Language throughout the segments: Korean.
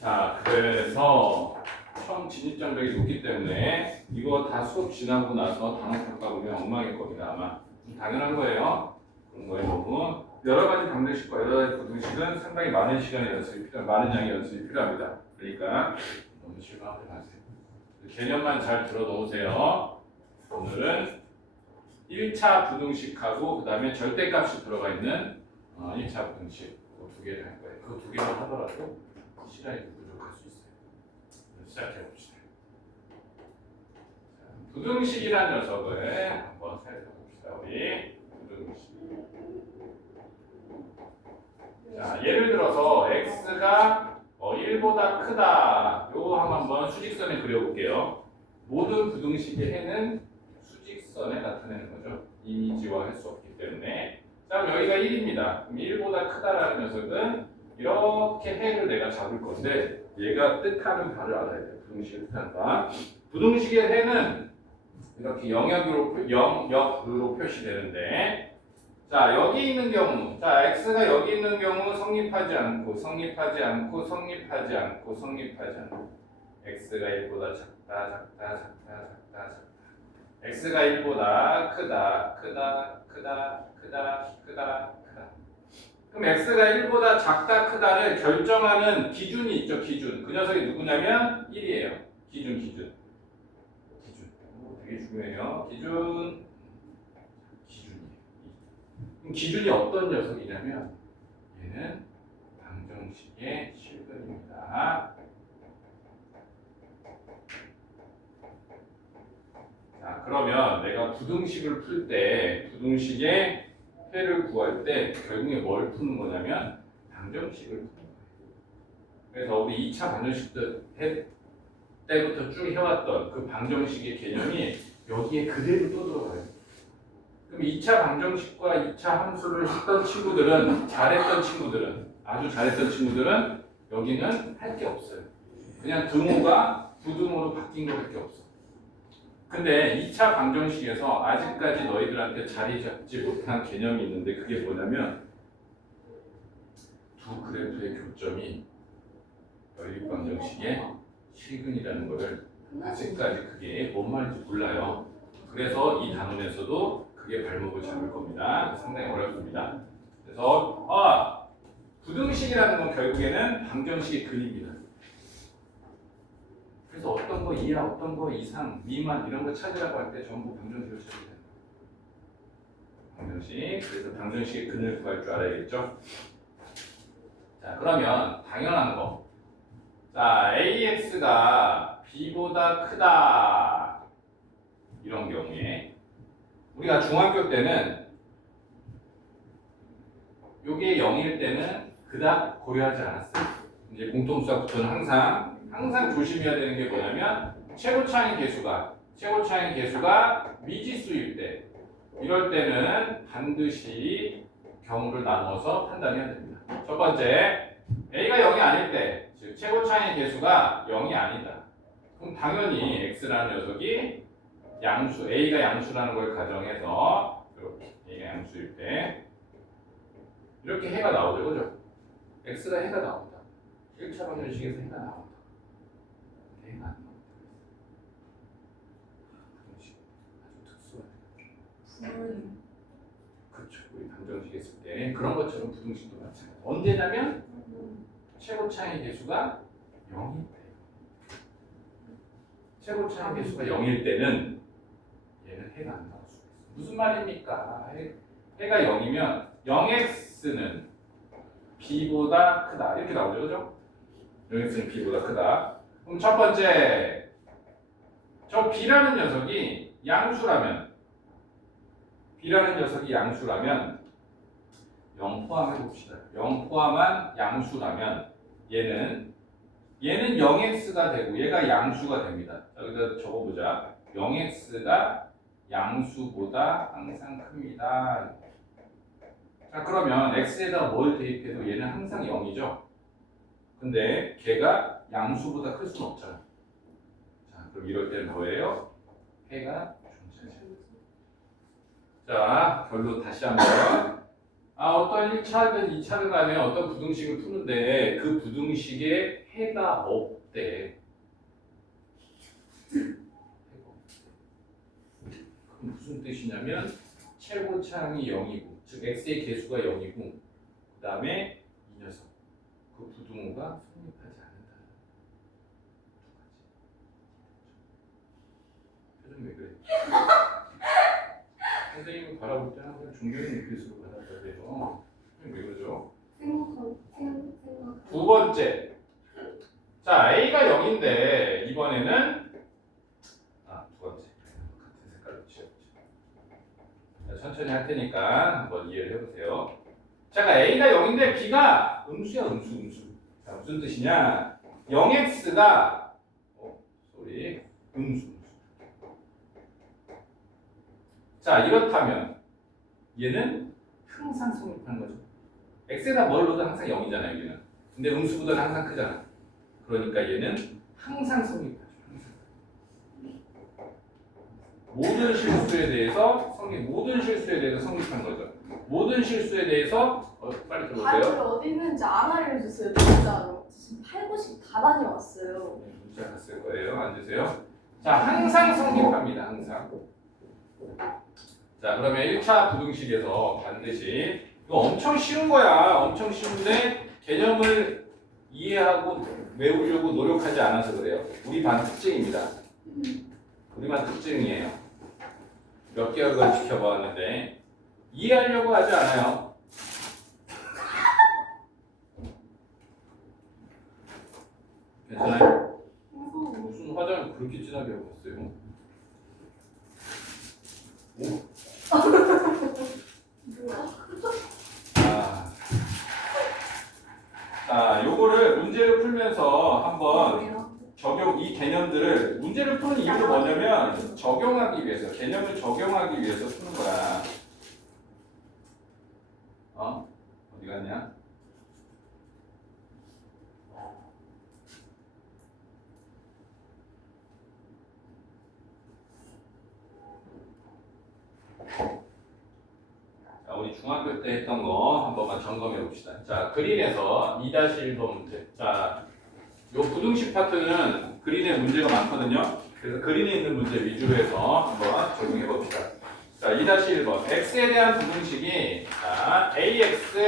자, 그래서 처음 진입 장벽이 높기 때문에 이거 다 수업 지나고 나서 단원 평가 보면 엉망일 겁니다. 아마 당연한 거예요. 그런 거에 너무 여러 가지 방정식과 여러 가지 부등식은 상당히 많은 시간의 연습이 많은 양의 연습이 필요합니다. 그러니까 너무 실망하지 마세요. 개념만 잘 들어 놓으세요. 오늘은 1차 부등식하고 그 다음에 절대값이 들어가 있는 1차 부등식 그 두 개를 할 거예요. 그 두 개만 하더라도 시간이 부족할 수 있어요. 시작해 봅시다. 부등식이라는 녀석을 한번 살펴봅시다. 우리 부등식. 자, 예를 들어서 x가 1보다 크다. 요거 한번 수직선에 그려볼게요. 모든 부등식의 해는 수직선에 나타내는 거죠. 이미지화할 수 없기 때문에. 자, 그럼 여기가 1입니다. 그럼 1보다 크다라는 녀석은 이렇게 해를 내가 잡을 건데 얘가 뜻하는 바를 알아야 돼요. 부등식의 뜻하는 바. 부등식의 해는 이렇게 영역으로 표시되는데 자, 여기 있는 경우, 자, x가 여기 있는 경우 성립하지 않고 x가 1보다 작다. x가 1보다 크다. 그럼 x가 1보다 작다, 크다를 결정하는 기준이 있죠, 기준. 그 녀석이 누구냐면 1이에요. 기준. 되게 중요해요. 기준이에요. 그럼 기준이 어떤 녀석이냐면 얘는 방정식의 실근입니다. 자, 그러면 내가 부등식을 풀 때 부등식의 해를 구할 때 결국에 뭘 푸는 거냐면 방정식을 푸는 거예요. 그래서 우리 2차 방정식 때부터 쭉 해왔던 그 방정식의 개념이 여기에 그대로 또 들어가요. 그럼 2차 방정식과 2차 함수를 했던 친구들은 아주 잘했던 친구들은 여기는 할 게 없어요. 그냥 등호가 부등호로 바뀐 것밖에 없어. 근데 2차 방정식에서 아직까지 너희들한테 자리 잡지 못한 개념이 있는데 그게 뭐냐면 두 그래프의 교점이 연립 방정식의 실근이라는 거를 아직까지 그게 뭔 말인지 몰라요. 그래서 이 단원에서도 그게 발목을 잡을 겁니다. 상당히 어렵습니다. 그래서 부등식이라는 건 결국에는 방정식의 근입니다. 그래서 어떤 거 이하, 어떤 거 이상, 미만 이런 거 찾으라고 할 때 전부 방정식을 찾아야 돼요. 방정식. 그래서 방정식의 근을 구할 줄 알아야겠죠. 자, 그러면 당연한 거. 자, AX가 B보다 크다. 이런 경우에 우리가 중학교 때는 요게 0일 때는 그닥 고려하지 않았어요. 이제 공통수학부터는 항상 조심해야 되는 게 뭐냐면 최고차인 계수가 미지수일 때 이럴 때는 반드시 경우를 나누어서 판단해야 됩니다. 첫 번째, A가 0이 아닐 때, 즉 최고차인 계수가 0이 아니다. 그럼 당연히 X라는 녀석이 양수, A가 양수라는 걸 가정해서 이렇게 A가 양수일 때 이렇게 해가 나오죠, 그죠? X가 해가 나온다. 1차 방정식에서 해가 나온다. 해가 안 나온다. 방정식 아주 특수한. 그렇죠. 우리 방정식 했을 때 그런 것처럼 부등식도 마찬가지. 언제냐면 최고차의 계수가 0일 때. 최고차의 계수가 0일 때는 얘는 해가 안 나올 수가 있어요. 무슨 말입니까? 해가 0이면 0x는 b보다 크다. 이렇게 나오죠. 그죠? 0x는 b보다 크다. 그럼 첫 번째, 저 b라는 녀석이 양수라면 0 포함해 봅시다. 0 포함한 양수라면 얘는 0x가 되고 얘가 양수가 됩니다. 여기다 적어보자. 0x가 양수보다 항상 큽니다. 자, 그러면 x에다 뭘 대입해도 얘는 항상 0이죠. 근데 걔가 양수보다 클 수는 없잖아. 자, 그럼 이럴 때는 뭐예요? 해가 존재하죠. 자, 결론 다시 한번. 어떤 1차든 2차든 간에 어떤 부등식을 푸는데 그 부등식에 해가 없대. 그럼 무슨 뜻이냐면 최고차항이 0이고 즉 x의 개수가 0이고 그 다음에 이 녀석 그 부등호가 성립하지 않는다. 표정이 왜 그래? 선생님을 바라볼 때 항상 존경의 눈빛으로 바라봐야 돼요. 왜 그러죠? 두 번째. 자, A가 0인데 이번에는 두 번째. 같은 색깔로 지어보죠. 천천히 할 테니까 한번 이해를 해보세요. 자, A가 0인데 B가 음수야, 음수. 자, 무슨 뜻이냐? 0x가 음수. 자, 이렇다면 얘는 항상 성립하는 거죠. x에다 뭘 넣어도 항상 0이잖아요, 여기는. 근데 음수보다는 항상 크잖아. 그러니까 얘는 항상 성립하죠. 모든 실수에 대해서 성립한 거죠. 모든 실수에 대해서 빨리 들어보세요. 발을 어디 있는지 안 알려주세요, 진짜로. 지금 8, 90 다 다녀왔어요. 문자 갔을 거예요. 앉으세요. 자, 항상 성립합니다. 항상. 자, 그러면 1차 부등식에서 반드시 이거 엄청 쉬운 거야. 엄청 쉬운데 개념을 이해하고 외우려고 노력하지 않아서 그래요. 우리 반 특징입니다. 우리 반 특징이에요. 몇 개월간 지켜보았는데 이해하려고 하지 않아요. 괜찮아요? 무슨 화장을 그렇게 진하게 하고 왔어요? 자, 요거를 문제를 풀면서 한번 이 개념들을 문제를 푸는 이유가 뭐냐면 적용하기 위해서, 개념을 적용하기 위해서 푸는 거야. 어디 갔냐? 자, 우리 중학교 때 했던 거 한 번만 점검해 봅시다. 자, 그린에서 2-1번 문제. 자, 요 부등식 파트는 그린에 문제가 많거든요. 그래서 그린에 있는 문제 위주로 해서 한번 적용해 봅시다. 자, 2-1번. x에 대한 부등식이 자, ax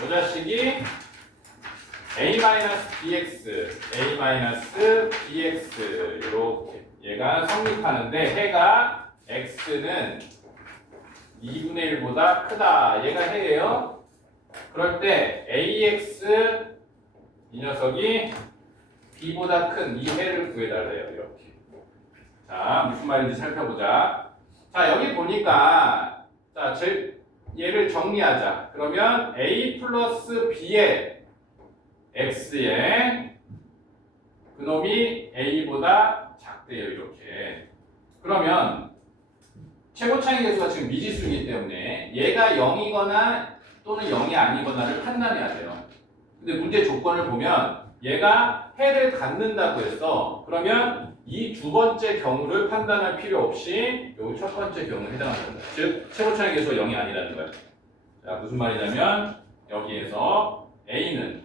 요 자식이 a-bx, a-bx 이렇게 얘가 성립하는데 해가 x는 2분의 1보다 크다. 얘가 해예요. 그럴 때 ax 이 녀석이 b보다 큰 이 해를 구해달래요. 이렇게. 자, 무슨 말인지 살펴보자. 자, 여기 보니까 자, 얘를 정리하자. 그러면 a 플러스 b의 x에 그놈이 a보다 작대요. 이렇게. 그러면 최고차의 개수가 지금 미지수이기 때문에 얘가 0이거나 또는 0이 아니거나를 판단해야 돼요. 근데 문제 조건을 보면 얘가 해를 갖는다고 했어. 그러면 이 두 번째 경우를 판단할 필요 없이 여기 첫 번째 경우에 해당한다. 즉 최고차의 개수가 0이 아니라는 거야. 자, 무슨 말이냐면 여기에서 A는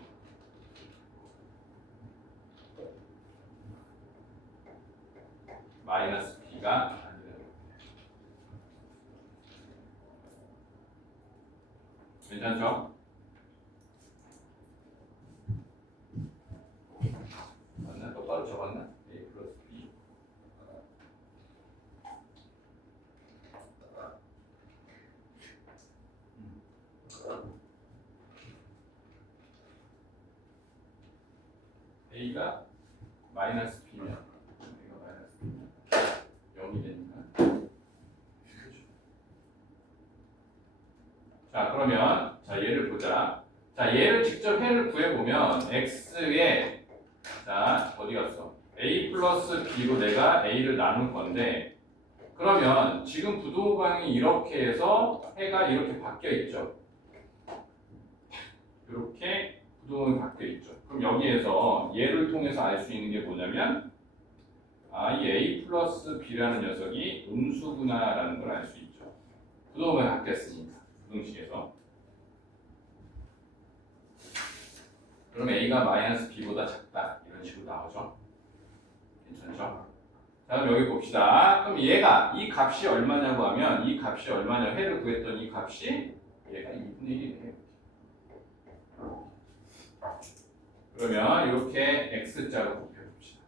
마이너스 B가 괜찮죠? 맞나? 똑바로 적었나? A 플러스 B. A가 마이너스 B면 A가 마이너스 B면 0이 되니까. 자, 그러면 자 얘를 보자. 자, 얘를 직접 해를 구해보면 x에 자 어디 갔어? a 플러스 b로 내가 a를 나눌 건데 그러면 지금 부동방이 이렇게 해서 해가 이렇게 바뀌어 있죠. 이렇게 부동방이 바뀌어 있죠. 그럼 여기에서 얘를 통해서 알 수 있는 게 뭐냐면 이 a 플러스 b라는 녀석이 음수구나라는 걸 알 수 있죠. 부동방이 바뀌었으니까 부등식에서. 그럼 A가 마이너스 B보다 작다. 이런 식으로 나오죠. 괜찮죠? 자, 그럼 여기 봅시다. 그럼 얘가 이 값이 얼마냐고 하면 이 값이 얼마냐 해를 구했던 이 값이 얘가 2분의 1이네요. 그러면 이렇게 X자로 곱해봅시다.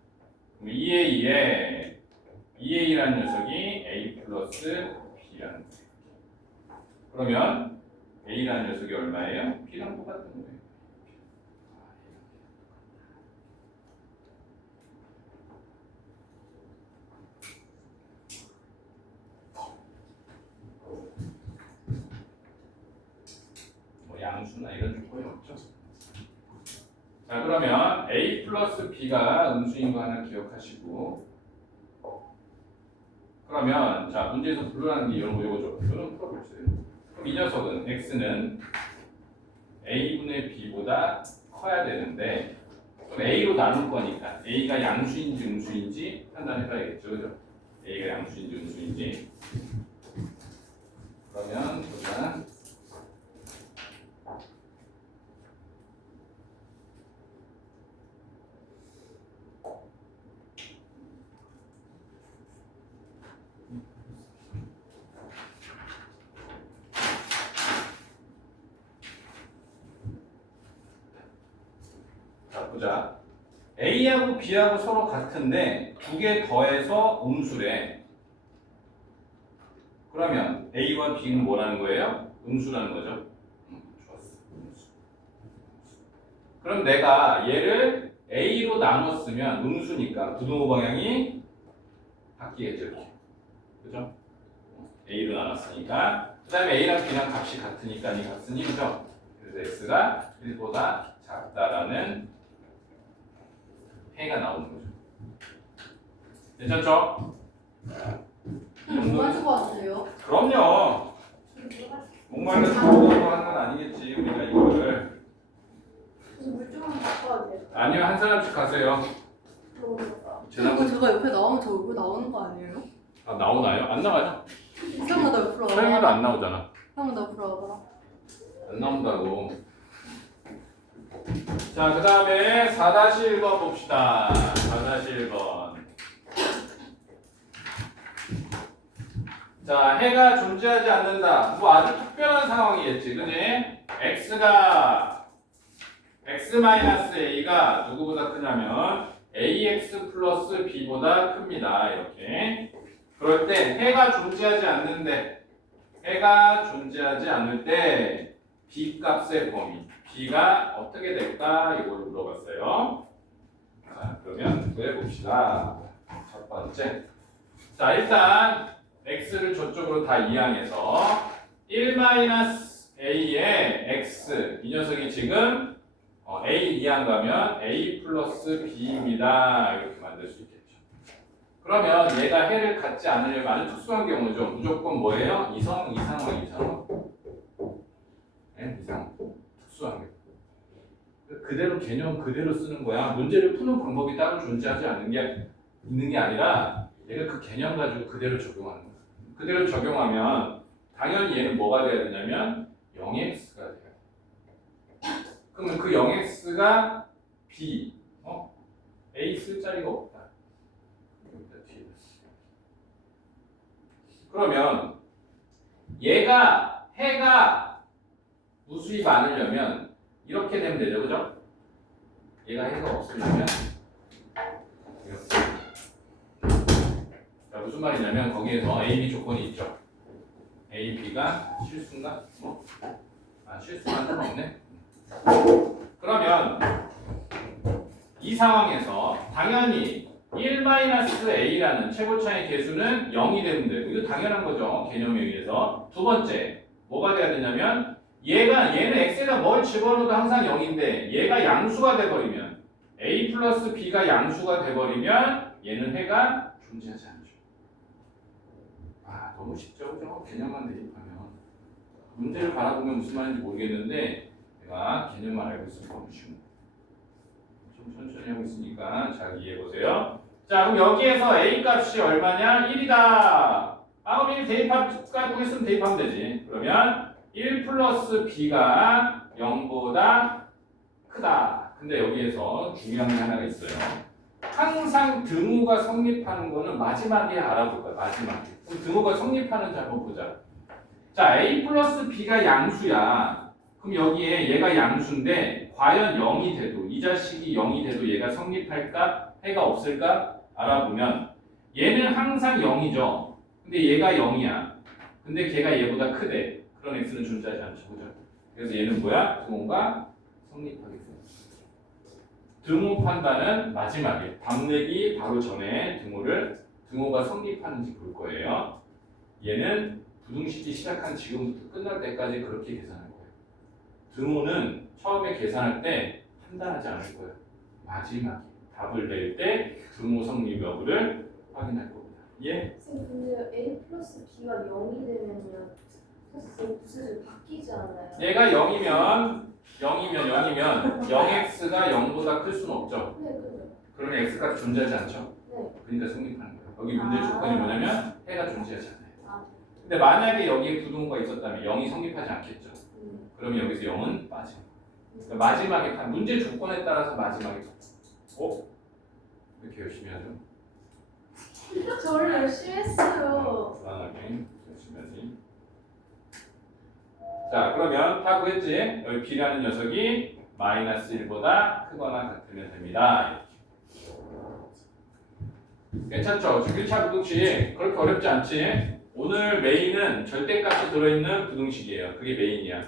그럼 2A라는 녀석이 A 플러스 B라는 거예요. 그러면 A라는 녀석이 얼마예요? B랑 똑같은 거예요. 뭐 양수나 이런 조건이 없죠. 자, 그러면 A 플러스 B가 음수인 거 하나 기억하시고, 그러면 자 문제에서 불러라는 게 이런 거 이거죠. 이거는 풀어보세요. 그럼 이 녀석은 X는 A분의 B보다 커야 되는데, 그럼 A로 나눌 거니까 A가 양수인지 음수인지 판단해봐야겠죠, 그죠? A가 양수인지 음수인지. 그러면 보자. 보자. A하고 B하고 서로 같은데 두 개 더해서 음수래. 그러면 A와 B는 뭐라는 거예요? 음수라는 거죠. 좋았어. 음수. 그럼 내가 얘를 A로 나눴으면 음수니까 부등호 방향이 바뀌겠죠, 이렇게. 그죠? A로 나눴으니까. 그 다음에 A랑 B랑 값이 같으니까 이 값은 1이죠. 그래서 X가 1보다 작다라는 해가 나오는 거죠. 괜찮죠? 뭐 가지고 왔어요? 그럼요. 목말라서 하는 건 아니겠지. 우리가 이거를. 물좀 갖고 와야 돼요. 아니요, 한 사람씩 가세요. 이거 제가 옆에 나오면 저 얼굴 나오는 거 아니에요? 아, 나오나요? 안 나와요. 이상하다 옆으로 서영이도 와봐. 안 나오잖아. 한번 더 옆으로 와봐. 안 나온다고. 자, 그 다음에 4-1번 봅시다. 4-1번. 자, 해가 존재하지 않는다. 뭐 아주 특별한 상황이겠지, 그지? X-A가 누구보다 크냐면 AX 플러스 B보다 큽니다. 이렇게. 그럴 때 해가 존재하지 않을 때 B 값의 범위. B가 어떻게 될까? 이걸 물어봤어요. 자, 그러면 구해봅시다. 첫 번째. 자, 일단 X를 저쪽으로 다 이항해서 1-A의 X 이 녀석이 지금 A 이항 가면 A 플러스 B입니다. 이렇게 만들 수 있겠죠. 그러면 얘가 해를 갖지 않으려면 아주 특수한 경우죠. 무조건 뭐예요? 이상원. 네, 이상원. 특수한 게. 그대로 개념 그대로 쓰는 거야. 문제를 푸는 방법이 따로 존재하지 있는 게 아니라 얘가 그 개념 가지고 그대로 적용하는 거야. 그대로 적용하면 당연히 얘는 뭐가 돼야 되냐면 0x가 돼요. 그러면 그 0x가 b, a 쓸 자리가 없다. 여기다 뒤에 그러면 해가 무수히 많으려면 이렇게 되면 되죠, 그죠? 얘가 해가 없으려면 이렇게. 자, 무슨 말이냐면 거기에서 A, B 조건이 있죠. A, B가 실수인가? 실수만 상관없네. 그러면 이 상황에서 당연히 1-A라는 최고차의 개수는 0이 되면 되고 이거 당연한 거죠. 개념에 의해서. 두 번째, 뭐가 돼야 되냐면 얘는 X에다 뭘 집어넣어도 항상 0인데 얘가 양수가 돼버리면 A 플러스 B가 양수가 돼버리면 얘는 해가 존재하지 않죠. 너무 쉽죠? 그죠? 개념만 대입하면 문제를 바라보면 무슨 말인지 모르겠는데 내가 개념만 알고 있으면 너무 쉬운 거예요. 좀 천천히 하고 있으니까 잘 이해해보세요. 자, 그럼 여기에서 A 값이 얼마냐? 1이다. 그럼 1 대입하면 대입하면 되지. 그러면 1 플러스 B가 0보다 크다. 근데 여기에서 중요한 게 하나가 있어요. 항상 등호가 성립하는 거는 마지막에 알아볼 거야. 마지막에. 그럼 등호가 성립하는지 한번 보자. 자, a 플러스 b가 양수야. 그럼 여기에 얘가 양수인데 과연 0이 돼도 이 자식이 0이 돼도 얘가 성립할까? 해가 없을까? 알아보면 얘는 항상 0이죠. 근데 얘가 0이야. 근데 걔가 얘보다 크대. 그런 x는 존재하지 않죠. 그죠? 그래서 얘는 뭐야? 등호가 성립하게 돼. 등호 판단은 마지막에 답내기 바로 전에 등호가 성립하는지 볼 거예요. 얘는 부등식이 시작한 지금부터 끝날 때까지 그렇게 계산할 거예요. 등호는 처음에 계산할 때 판단하지 않을 거예요. 마지막에 답을 낼 때 등호 성립 여부를 확인할 겁니다. 예? 선생님 근데 A 플러스 B가 0이 되면요 사실 부수를 바뀌지 않아요? 얘가 0이면 0x가 0보다 클 수는 없죠. 네 그죠. 그러면 x가 존재하지 않죠. 네. 그러니까 성립하는 거예요. 여기 문제 조건이 뭐냐면 해가 존재하지 않아요. 아. 근데 만약에 여기에 부등호가 있었다면 0이 성립하지 않겠죠. 그러면 여기서 0은 빠지고. 그러니까 마지막에 문제 조건에 따라서 마지막에 이렇게 열심히 하죠. 저를 열심히 했어요. 불안하게 열심히 하지. 자, 그러면 다 구했지? 여기 B라는 녀석이 마이너스 1보다 크거나 같으면 됩니다. 괜찮죠? 지금 1차 부등식 그렇게 어렵지 않지? 오늘 메인은 절대값이 들어있는 부등식이에요. 그게 메인이야.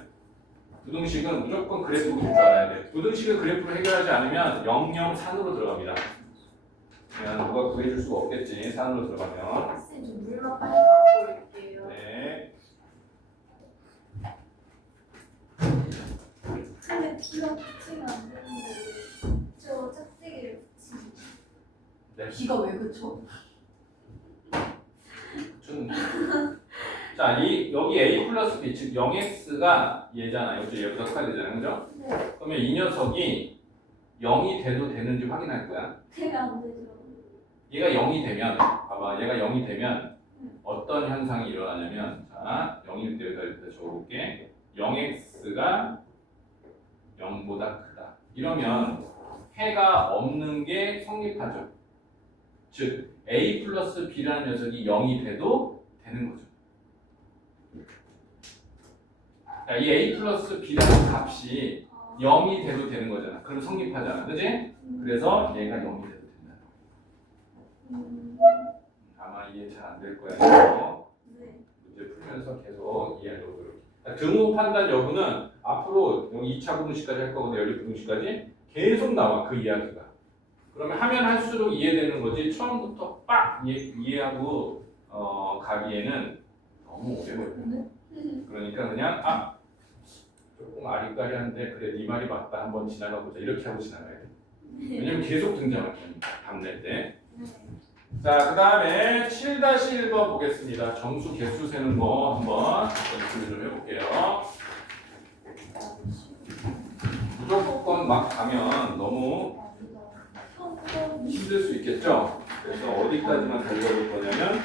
부등식은 무조건 그래프로 줄 줄 알아야 돼. 부등식을 그래프로 해결하지 않으면 0, 0, 산으로 들어갑니다. 그냥 누가 구해줄 수가 없겠지. 산으로 들어가면. 선생님 물만 빨리 갖고 올게요. 네. 근데 B가 붙이면 안 되는데 저 짝대기를 붙이면 네. B가 왜 그쵸? 자, 여기 a 플러스 b 즉 0x가 얘잖아요. 그죠? 얘보다 커야 되잖아요. 그죠? 네. 그러면 이 녀석이 0이 돼도 되는지 확인할 거야. 되면 안 되죠. 얘가 0이 되면 봐봐. 얘가 0이 되면 어떤 현상이 일어나냐면 자, 0일 때 여기다 적어볼게. 0x가 0보다 크다. 이러면 해가 없는 게 성립하죠. 즉 a 플러스 b라는 녀석이 0이 돼도 되는 거죠. 자, 이 a 플러스 b라는 값이 0이 돼도 되는 거잖아. 그럼 성립하잖아. 그지? 그래서 얘가 0이 돼도 된다. 아마 이해 잘 안 될 거야. 네. 문제 풀면서 계속 이해하려고 노력해. 등호 판단 여부는 앞으로 여기 2차 부등식까지 할 거거든. 연립 부등식까지 계속 나와. 그 이야기가. 그러면 하면 할수록 이해되는 거지. 처음부터 빡 이해하고 가기에는 너무 오래 걸려. 그러니까 그냥 조금 아리까리한데 그래 네 말이 맞다 한번 지나가 보자 이렇게 하고 지나가야 돼. 왜냐면 계속 등장할 테니까 답낼 때. 자, 그 다음에 7-1번 보겠습니다. 정수 개수 세는 거 한번 연습을 좀 해볼게요. 무조건 막 가면 너무 힘들 수 있겠죠? 그래서 어디까지만 달려볼 거냐면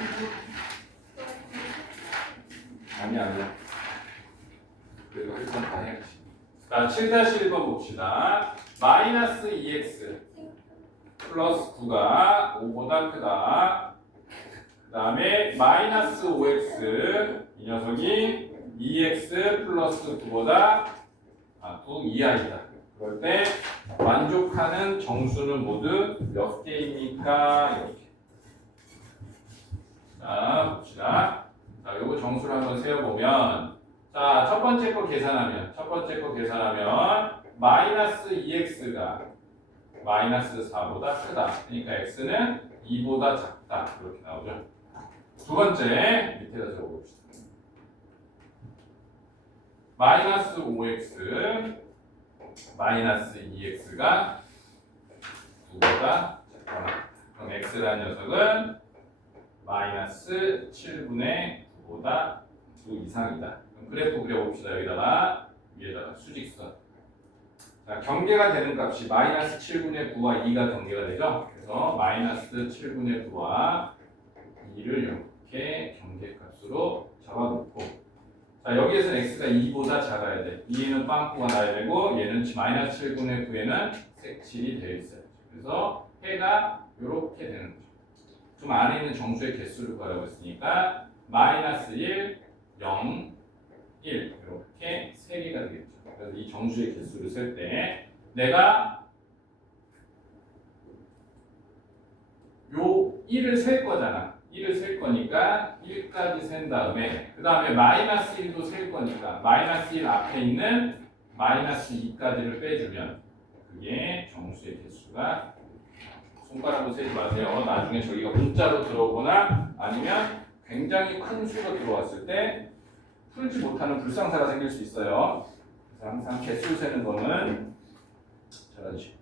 아니야. 그래도 할 건 다 해야지. 자, 7-1번 봅시다. 마이너스 2x 플러스 9가 5보다 크다. 그 다음에 마이너스 5x 이 녀석이 2x 플러스 9보다 9 이하이다. 그럴 때 만족하는 정수는 모두 몇 개입니까? 이렇게. 자, 봅시다. 자, 요거 정수를 한번 세어보면 자, 첫 번째 거 계산하면 마이너스 2x가 마이너스 4보다 크다. 그러니까 x는 2보다 작다. 이렇게 나오죠. 두 번째 밑에다 적어봅시다. 마이너스 5x 마이너스 2x가 9보다 작다. 그럼 x라는 녀석은 마이너스 7분의 9보다 9 이상이다. 그럼 그래프 그려봅시다. 여기다가 위에다가 수직선. 자, 경계가 되는 값이 마이너스 7분의 9와 2가 경계가 되죠. 그래서 마이너스 7분의 9와 2를 이렇게 경계값으로 잡아놓고 자, 여기에서는 x가 2보다 작아야 돼. 2에는 빵꾸가 나야 되고 얘는 마이너스 7분의 9에는 색칠이 되어 있어요. 그래서 해가 이렇게 되는 거죠. 좀 안에 있는 정수의 개수를 구하라고 했으니까 마이너스 1, 0, 1 이렇게 3개가 되겠죠. 그래서 이 정수의 개수를 셀 때 내가 요 1을 셀 거잖아. 1을 셀 거니까 1까지 센 다음에 그 다음에 마이너스 1도 셀 거니까 마이너스 1 앞에 있는 마이너스 2까지를 빼주면 그게 정수의 개수가 손가락으로 세지 마세요. 나중에 저기가 문자로 들어오거나 아니면 굉장히 큰 수가 들어왔을 때 풀지 못하는 불상사가 생길 수 있어요. 그래서 항상 개수 세는 거는 잘하시고.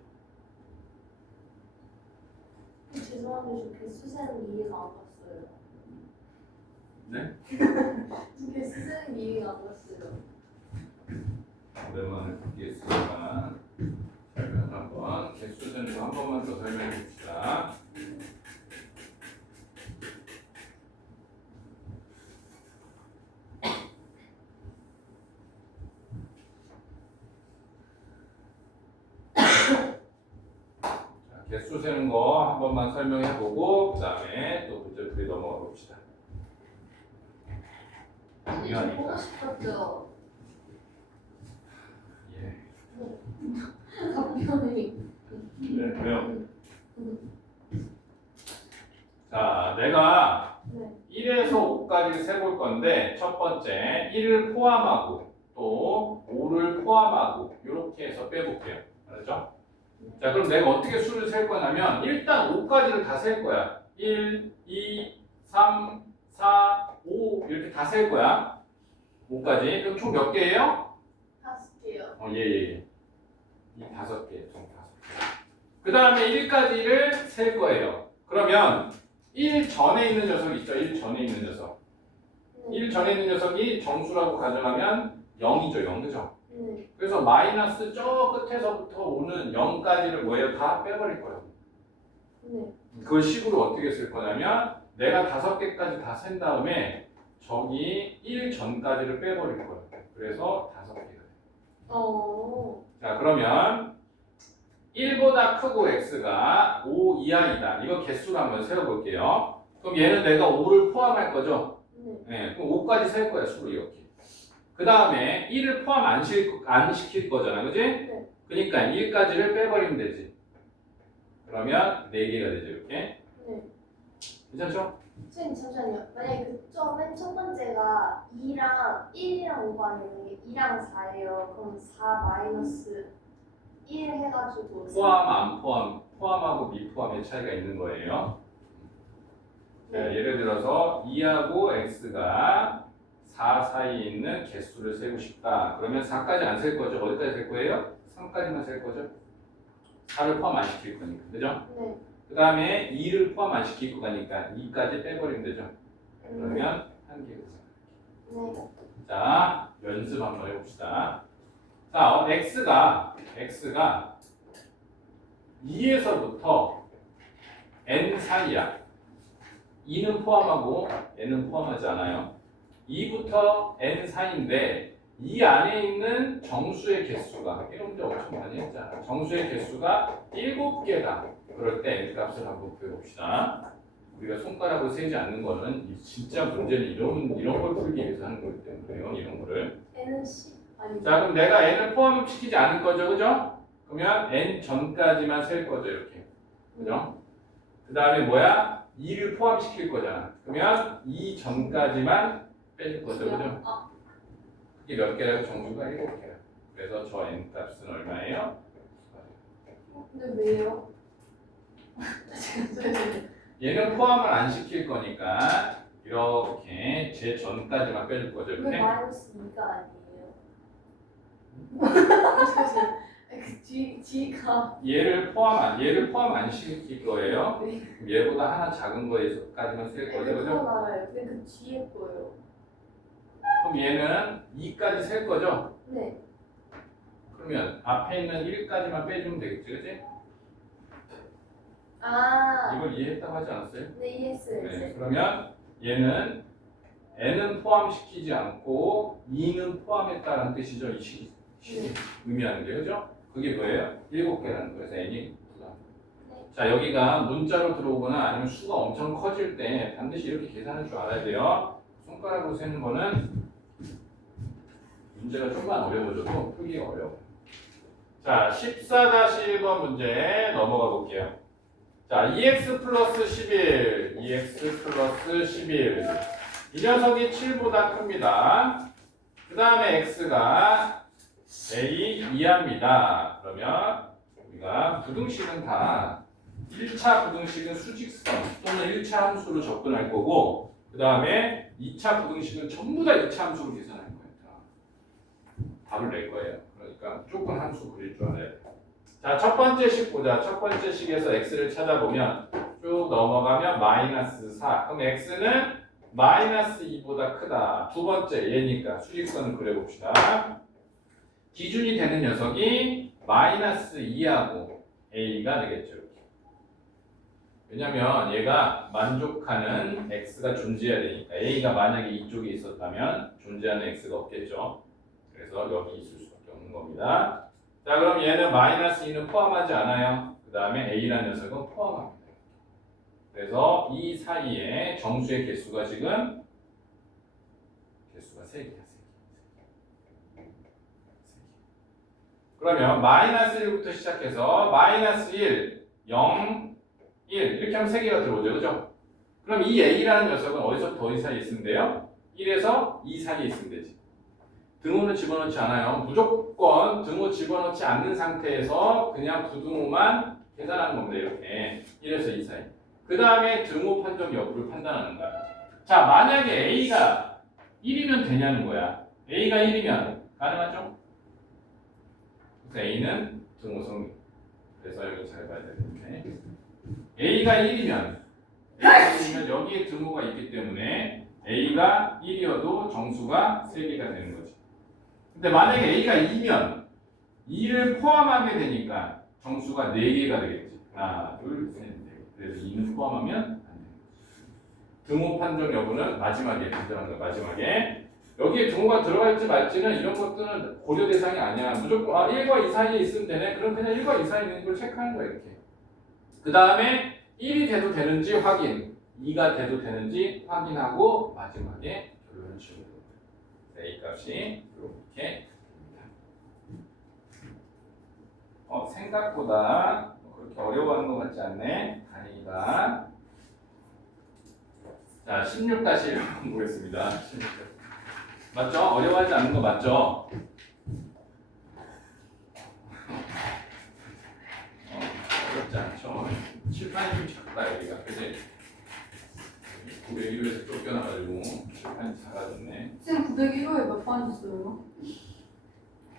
죄송한데 저 개수 세는 이해가 안 갔어요. 네? 저 개수 세는 게 이해가 안 갔어요. 오랜만에 듣겠으니까 그러면 한번 개수 세는 거 한 번만 더 설명해 봅시다. 개수 세는 거 한 번만 설명해 보고 그 다음에 또 문제 풀이 넘어가 봅시다. 이거 보고 싶었죠? 예. 답변이. 네, 왜요? 자, 내가 네. 1에서 5까지 세볼 건데 첫 번째 1을 포함하고 또 5를 포함하고 이렇게 해서 빼볼게요. 알았죠? 자, 그럼 내가 어떻게 수를 셀 거냐면 일단 5까지를 다 셀 거야. 1, 2, 3, 4, 5 이렇게 다 셀 거야. 5까지. 그럼 총 몇 개예요? 5개요. 예. 이 5개, 총 5개. 그 다음에 1까지를 셀 거예요. 그러면 1 전에 있는 녀석 있죠? 1 전에 있는 녀석. 1 전에 있는 녀석이 정수라고 가정하면 0이죠, 0. 그죠? 네. 그래서 마이너스 저 끝에서부터 오는 0까지를 뭐예요? 다 빼버릴 거예요. 네. 그걸 식으로 어떻게 쓸 거냐면 내가 5개까지 다 센 다음에 저기 1 전까지를 빼버릴 거예요. 그래서 5개가 돼요. 자, 그러면 1보다 크고 x가 5 이하이다. 이거 개수를 한번 세워볼게요. 그럼 얘는 내가 5를 포함할 거죠? 네. 네, 그럼 5까지 셀 거야, 수로 이렇게. 그 다음에 1을 포함 안 시킬 거잖아, 그지? 네. 그러니까 1까지를 빼버리면 되지. 그러면 4개가 되죠, 이렇게. 네. 괜찮죠? 선생님 잠시만요. 만약에 맨 첫 번째가 2랑 1이랑 5가 아니고 2랑 4예요. 그럼 4 마이너스 1 해가지고 포함, 안 포함, 포함하고 미포함의 차이가 있는 거예요. 자, 네. 예를 들어서 2하고 x가 4 사이에 있는 개수를 세고 싶다. 그러면 4까지 안 셀 거죠? 어디까지 셀 거예요? 3까지만 셀 거죠? 4를 포함 안 시킬 거니까. 그죠? 네. 그 다음에 2를 포함 안 시킬 거니까 2까지 빼버리면 되죠? 그러면 한 개가 돼요. 네. 자, 연습 한번 해봅시다. 자, x가 2에서부터 n 사이야. 2는 포함하고 n은 포함하지 않아요. 2부터 n 사이인데 이 안에 있는 정수의 개수가 이런 문제 엄청 많이 했잖아. 정수의 개수가 7개다. 그럴 때 n 값을 한번 구해봅시다. 우리가 손가락으로 세지 않는 거는 진짜 문제는 이런 걸 풀기 위해서 하는 거기 때문에요. 이런 거를. n은 10 아니. 자, 그럼 내가 n을 포함시키지 않을 거죠, 그죠? 그러면 n 전까지만 셀 거죠, 이렇게. 그죠? 그 다음에 뭐야? 2를 포함시킬 거잖아. 그러면 2 전까지만 빼줄 거죠, 그죠? 아, 이게 몇 개라고? 정수가 7개야. 그래서 저 n 값은 얼마예요? 근데 왜요? 얘는 포함을 안 시킬 거니까 이렇게 제 전까지만 빼줄 거죠, 왜 이렇게. 마이너스 2가 아니에요? 그 G가 얘를 포함 안 시킬 거예요. 네. 얘보다 하나 작은 거에서까지만 쓸 거죠, 그건 그죠? 알아요. 근데 그 뒤에 거예요. 그럼 얘는 2까지 셀 거죠? 네. 그러면 앞에 있는 1까지만 빼주면 되겠지, 그지? 아, 이걸 이해했다고 하지 않았어요? 네 이해했어요. 네, 이제. 그러면 얘는 n은 포함시키지 않고 2는 포함했다는 뜻이죠. 이 식이 의미하는 게 그죠? 그게 뭐예요? 7개라는 거예요. 그래서 n이 9다. 자, 여기가 문자로 들어오거나 아니면 수가 엄청 커질 때 반드시 이렇게 계산할 줄 알아야 돼요. 손가락으로 세는 거는 문제가 좀만 어려워져도 풀기가 어려워요. 자, 14-1번 문제 넘어가 볼게요. 자, 2x 플러스 11, 2x 플러스 11. 이 녀석이 7보다 큽니다. 그 다음에 x가 a 이하입니다. 그러면 우리가 부등식은 다 1차 부등식은 수직선 또는 1차 함수로 접근할 거고 그 다음에 2차 부등식은 전부 다 2차 함수로 계산할 거예요. 답을 낼 거예요. 그러니까 조금 함수 그릴 줄 알아야 돼요. 자, 첫 번째 식 보자. 첫 번째 식에서 x를 찾아보면 쭉 넘어가면 마이너스 4. 그럼 x는 마이너스 2보다 크다. 두 번째 얘니까 수직선을 그려봅시다. 기준이 되는 녀석이 마이너스 2하고 a가 되겠죠. 왜냐면 얘가 만족하는 x가 존재해야 되니까 a가 만약에 이쪽에 있었다면 존재하는 x가 없겠죠. 그래서 여기 있을 수밖에 없는 겁니다. 자, 그럼 얘는 마이너스 2는 포함하지 않아요. 그 다음에 a라는 녀석은 포함합니다. 그래서 이 사이에 정수의 개수가 지금 개수가 3개야. 그러면 마이너스 1부터 시작해서 마이너스 1, 0, 1 이렇게 하면 3개가 들어오죠. 그죠? 그럼 이 a라는 녀석은 어디서부터 어디 사이에 있으면 돼요? 1에서 2 사이에 있으면 되지. 등호는 집어넣지 않아요. 무조건 등호 집어넣지 않는 상태에서 그냥 부등호만 계산하는 겁니다. 이렇게 1에서 2 사이. 그 다음에 등호 판정 여부를 판단하는 거야. 자, 만약에 a가 1이면 되냐는 거야. a가 1이면 가능하죠? 그래서 a는 등호 성립. 그래서 여기 잘 봐야 되겠네. a가 1이면 여기에 등호가 있기 때문에 a가 1이어도 정수가 3개가 되는 거지. 근데 만약에 a가 2면 2를 포함하게 되니까 정수가 4개가 되겠지. 하나, 둘, 셋, 넷. 그래서 2는 포함하면 안 되는 거지. 등호 판정 여부는 마지막에 판정하는 거야. 마지막에. 여기에 등호가 들어갈지 말지는 이런 것들은 고려 대상이 아니야. 무조건 1과 2 사이에 있으면 되네. 그럼 그냥 1과 2 사이에 있는 걸 체크하는 거야. 이렇게. 그 다음에 1이 돼도 되는지 확인, 2가 돼도 되는지 확인하고 마지막에 결론을 지우는 거예요. A 값이 이렇게 됩니다. 생각보다 그렇게 어려워하는 것 같지 않네. 다행이다. 자, 16-1번 보겠습니다. 16. 맞죠? 어려워하지 않는 거 맞죠? 어렵지 않죠? 칠판이 좀 작다 여기가. 그지? 901호에서 쫓겨나가지고 칠판이 작아졌네. 쌤 901호에 몇 반 있어요?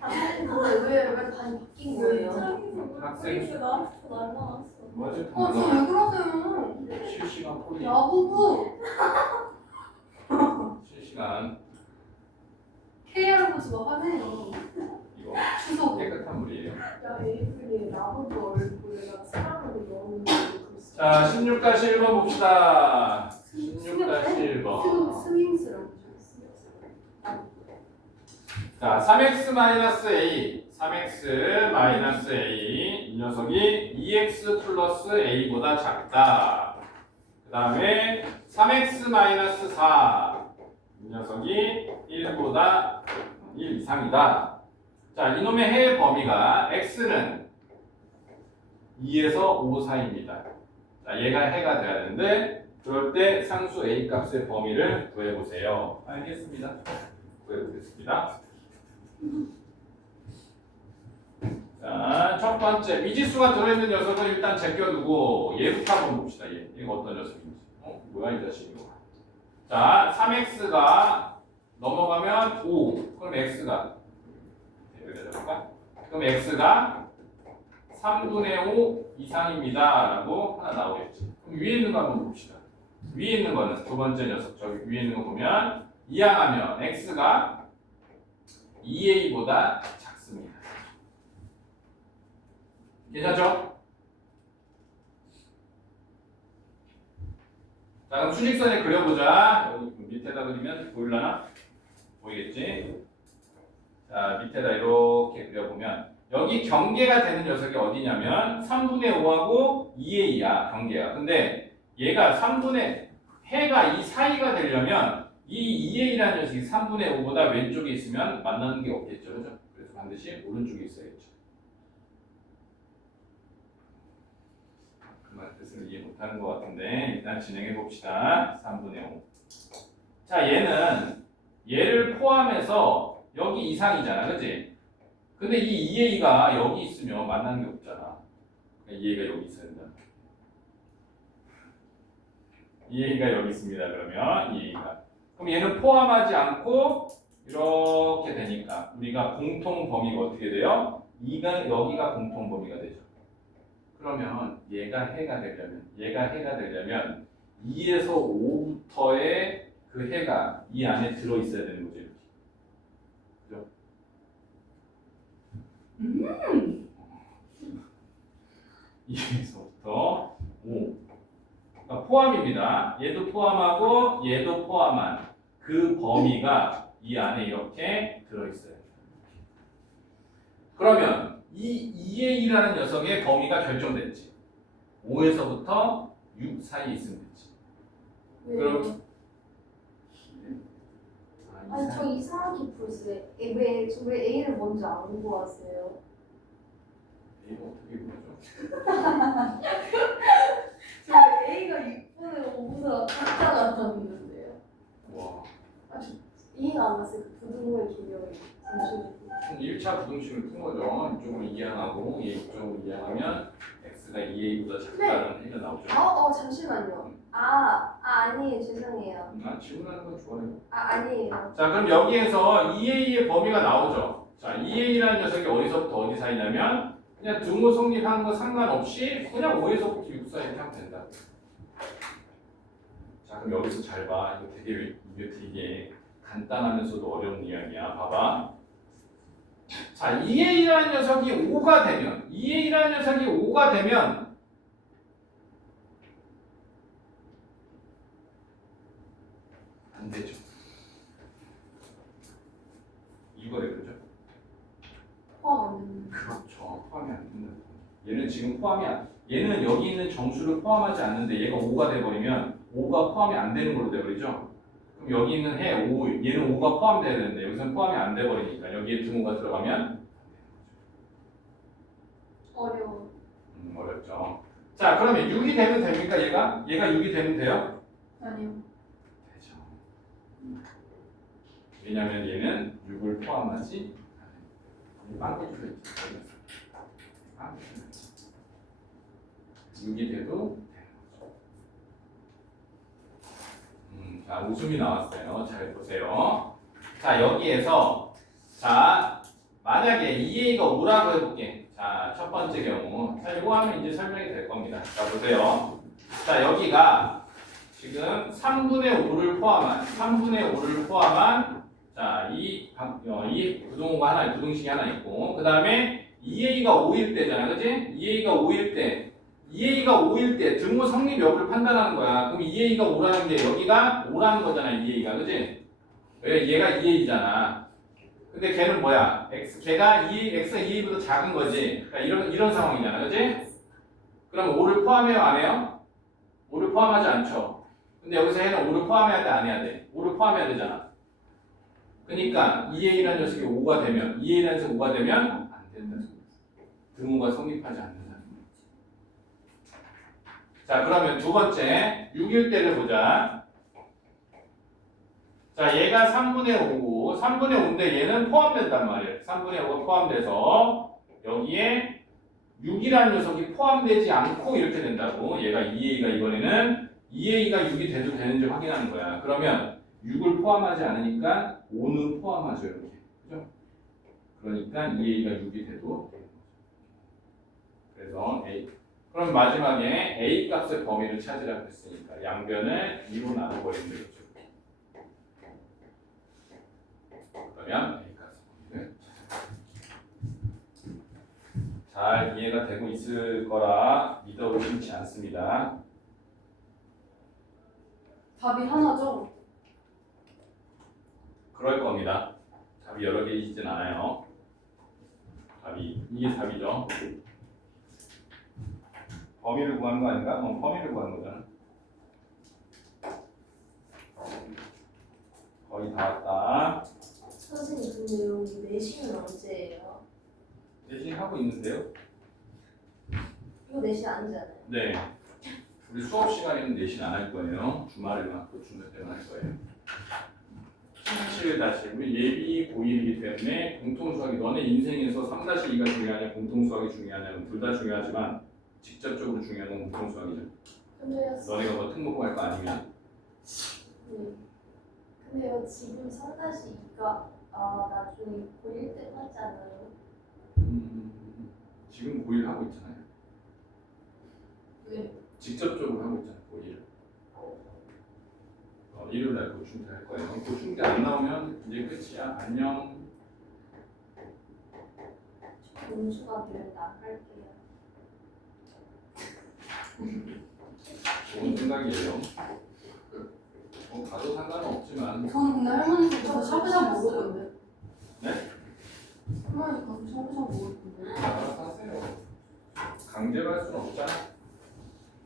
근데 왜 반이 바뀐 거예요? 학생 날라왔어. 맞아. 쌤 왜 그러세요? 실시간 폴리. 야부부 실시간 K 할아버지가 화내요. 이거 추석 깨끗한 물이에요. 야, 에이프릴 나보고 얼굴에다가 사람으로 넣었는데 그랬어. 자, 16-1번 봅시다. 16-1번. 스윙스라고. 자, 3x-a, 3x-a 이 녀석이 2x 플러스 a보다 작다. 그 다음에 3x-4 이 녀석이 1보다 1 이상이다. 자, 이놈의 해의 범위가 x는 2에서 5 사이입니다. 자, 얘가 해가 돼야 되는데 그럴 때 상수 a 값의 범위를 구해보세요. 알겠습니다. 구해보겠습니다. 자, 첫 번째 미지수가 들어있는 녀석은 일단 제껴두고 얘부터 한번 봅시다. 얘가 어떤 녀석인지. 뭐야 이 자식 이거. 자, 3x가 넘어가면 5. 그럼 x가 그럼 x가 3분의 5 이상입니다. 라고 하나 나오겠지. 그럼 위에 있는 거 한번 봅시다. 위에 있는 거는 두 번째 녀석 저기 위에 있는 거 보면 이항하면 x가 2a보다 작습니다. 괜찮죠? 자, 그럼 수직선에 그려보자. 여기 밑에다 그리면 보일라나? 보이겠지? 자, 밑에다 이렇게 그려보면 여기 경계가 되는 녀석이 어디냐면 3분의 5하고 2의 2야, 경계가. 근데 얘가 3분의 해가 이 사이가 되려면 이 2의 2라는 녀석이 3분의 5보다 왼쪽에 있으면 만나는 게 없겠죠, 그죠? 그래서 반드시 오른쪽에 있어야겠죠. 그 말 뜻을 이해 못하는 것 같은데 일단 진행해 봅시다. 3분의 5. 자, 얘를 포함해서 여기 이상이잖아, 그렇지? 근데 이 2의 2가 여기 있으면 만나는 게 없잖아. 그러니까 2의 2가 여기 있어야 된다. 2의 2가 여기 있습니다. 그러면 2의 2가. 그럼 얘는 포함하지 않고 이렇게 되니까 우리가 공통 범위가 어떻게 돼요? 2가 여기가 공통 범위가 되죠. 그러면 얘가 해가 되려면 2에서 5부터의 그 해가 이 안에 들어 있어야 되는 거죠. 이렇게. 그죠? 2에서부터 5. 그러니까 포함입니다. 얘도 포함하고 얘도 포함한 그 범위가 이 안에 이렇게 들어있어요. 그러면 이 2의 2라는 녀석의 범위가 결정됐지. 5에서부터 6 사이에 있으면 됐지. 그럼 아니 저 이상하게 풀었어요. 왜 A를 먼저 안 구하세요? 이거 어떻게 보죠? 저 A가 6분의 5보다 작다 나타났는데요. 와. 이해가 안 갔어요. 그 부등호의 개념이 잠시만요. 1차 부등식을 푼 거죠. 이쪽으로 이항하고 이쪽으로 이항하면 x가 2a보다 작다는 해가 나오죠. 잠시만요. 아니에요. 죄송해요. 질문하는 건 좋아요. 아니에요. 자, 그럼 여기에서 2a의 범위가 나오죠. 자, 2a라는 녀석이 어디서부터 어디 사이냐면 그냥 등호 성립하는 거 상관없이 그냥 5에서부터 6 사이 이렇게 하면 된다. 자, 그럼 여기서 잘 봐. 이게 되게 간단하면서도 어려운 이야기야. 봐봐. 자, 2a라는 녀석이 5가 되면 2a라는 녀석이 5가 되면 안 되죠. 이유가 왜 그러죠? 포함 안 되는. 그렇죠. 포함이 안 된다. 얘는 지금 얘는 여기 있는 정수를 포함하지 않는데 얘가 5가 돼버리면 5가 포함이 안 되는 걸로 돼버리죠. 그럼 여기 있는 해 5, 얘는 5가 포함돼야 되는데 여기서는 포함이 안 돼버리니까 여기에 등호가 들어가면 어려워. 어렵죠. 자, 그러면 6이 되면 됩니까? 얘가 6이 되면 돼요? 아니요. 되죠. 왜냐면 얘는 6을 포함하지 않아요. 빵꾸 줄여 있지. 6이 돼도 되는 거죠. 자, 웃음이 나왔어요. 잘 보세요. 자, 여기에서 자, 만약에 2a가 5라고 해볼게. 자, 첫 번째 경우. 자, 이거 하면 이제 설명이 될 겁니다. 자, 보세요. 자, 여기가 지금 3분의 5를 포함한 자, 이 부등호가 하나, 부등식이 하나 있고, 그 다음에 2a가 5일 때잖아, 그지? 2a가 5일 때 등호 성립 여부를 판단하는 거야. 그럼 2a가 5라는 게 여기가 5라는 거잖아, 2a가, 그지? 왜 얘가 2a잖아. 근데 걔는 뭐야? 걔가 x가 2a보다 작은 거지. 그러니까 이런 상황이잖아, 그지? 그럼 5를 포함해요, 안 해요? 5를 포함하지 않죠. 근데 여기서 얘는 5를 포함해야 돼, 안 해야 돼? 5를 포함해야 되잖아. 그러니까 2a라는 녀석이 5가 되면 2a라는 녀석이 5가 되면 안 된다는 거지. 등호가 성립하지 않는다는 거지. 자, 그러면 두 번째 6일 때를 보자. 자, 얘가 3분의 5고 3분의 5인데 얘는 포함된단 말이에요. 3분의 5가 포함돼서 여기에 6이라는 녀석이 포함되지 않고 이렇게 된다고. 얘가 2a가 이번에는 2a가 6이 돼도 되는지 확인하는 거야. 그러면 6을 포함하지 않으니까 5는 포함하죠, 이렇게. 그죠? 그러니까 2a가 6이 돼도 되는 거죠. 그래서 a. 그럼 마지막에 a 값의 범위를 찾으라고 했으니까 양변을 2로 나눠버리면 되겠죠. 그러면 a 값의 범위를 잘 이해가 되고 있을 거라 믿어 의심치 않습니다. 답이 하나죠? 그럴 겁니다. 답이 여러 개 있진 않아요. 답이 이게 답이죠. 범위를 구하는 거 아닌가? 범위를 구하는 거잖아. 거의 다 왔다. 선생님 근데 여기 내신은 언제예요? 대신 하고 있는데요. 이거 내신 아니잖아요. 네. 우리 수업 시간에는 내신 안 할 거예요. 주말에만 또 중간 때만 할 거예요. 17-1 우리 예비 고1이기 때문에 공통수학이 너네 인생에서 3-2가 중요하냐 공통수학이 중요하냐는 둘 다 중요하지만 직접적으로 중요한 건 공통수학이죠. 근데요. 너네가 뭐 특목고 할 거 아니면 네. 근데요 지금 3-2가 나중에 고1 때 하잖아요. 지금 고1 하고 있잖아요. 왜? 직접적으로 하고 있잖아요. 고1을. 일요일날 고충대 할 거예요. 고충대 안 나오면 이제 끝이야. 안녕. 공수학을 나갈게요. 좋은 생각이에요. 가도 상관은 없지만 저는 근데 할머니 집 가서 샤브샤브 먹을 건데. 네? 할머니 집 가서 샤브샤브 먹을 건데. 알아서 하세요. 강제로 할 수는 없잖아.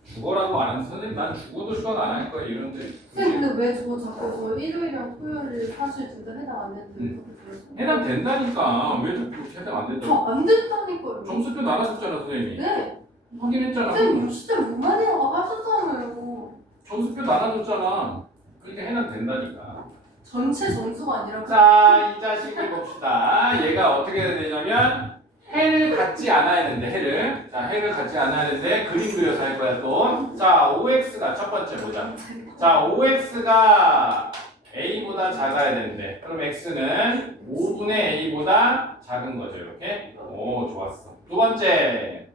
죽어라고 안 하는 선생님 난 죽어도 수학 안 할 거야 이런데 선생님 근데 왜 저 자꾸 저 일요일이랑 토요일 사실 둘 다 해당 안 되는데 그렇게 들었어요? 해당 된다니까 왜 자꾸 해당 안 된다고 저안 된다니까요. 점수표 나눠줬잖아 선생님이 네. 확인했잖아. 선생님 60점 그만이라고 하셨잖아요. 점수표 나눠줬잖아. 그러니까 해당 된다니까. 전체 점수가 아니라 자, 이 자식을 봅시다. 얘가 어떻게 해야 되냐면 해를 갖지 않아야 되는데 해를 자 해를 갖지 않아야 되는데 그림 그려서 할 거야 또. 자 5x가 첫 번째 보자. 자 5x가 a보다 작아야 되는데 그럼 x는 5분의 a보다 작은 거죠 이렇게. 오 좋았어. 두 번째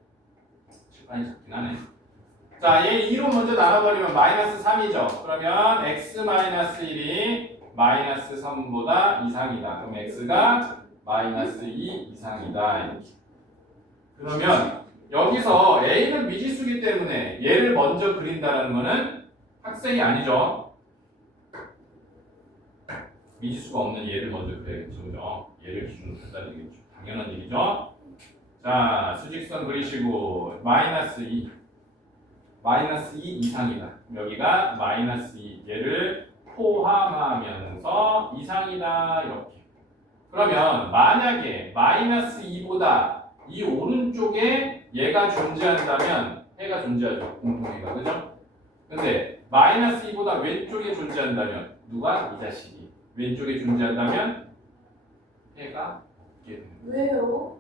칠판이 작긴 하네. 자 얘 2로 먼저 나눠버리면 마이너스 3이죠. 그러면 x 마이너스 1이 마이너스 3보다 이상이다. 그럼 x가 마이너스 2 이상이다. 이렇게. 그러면 여기서 a는 미지수기 때문에 얘를 먼저 그린다는 거는 학생이 아니죠. 미지수가 없는 얘를 먼저 그려야겠죠. 그죠? 얘를 기준으로 한다는 얘기죠. 당연한 얘기죠. 자, 수직선 그리시고 마이너스 2 이상이다. 여기가 마이너스 2 얘를 포함하면서 이상이다. 이렇게. 그러면 만약에 마이너스 2보다 이 오른쪽에 얘가 존재한다면 해가 존재하죠. 공통해가. 그죠? 근데 마이너스 2보다 왼쪽에 존재한다면 누가? 이 자식이. 왼쪽에 존재한다면 해가 없게 되는 거예요. 왜요?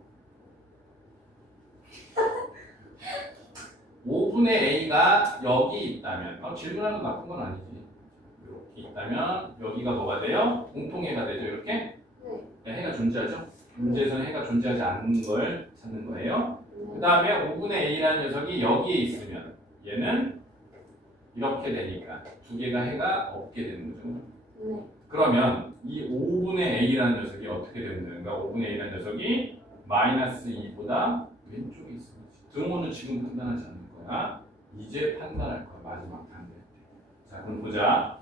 5분의 a가 여기 있다면 질문하는 건 나쁜 건 아니지. 이렇게 있다면 여기가 뭐가 돼요? 공통해가 되죠. 이렇게? 네. 네, 해가 존재하죠. 문제에서는 해가 존재하지 않는 걸 찾는 거예요. 그 다음에 5분의 a라는 녀석이 여기에 있으면 얘는 이렇게 되니까 두 개가 해가 없게 되는 거죠. 네. 그러면 이 5분의 a라는 녀석이 어떻게 되는 건가? 5분의 a라는 녀석이 마이너스 2보다 왼쪽에 있어. 등호는 지금 판단하지 않는 거야. 이제 판단할 거야. 마지막 단계 때. 자, 그럼 보자.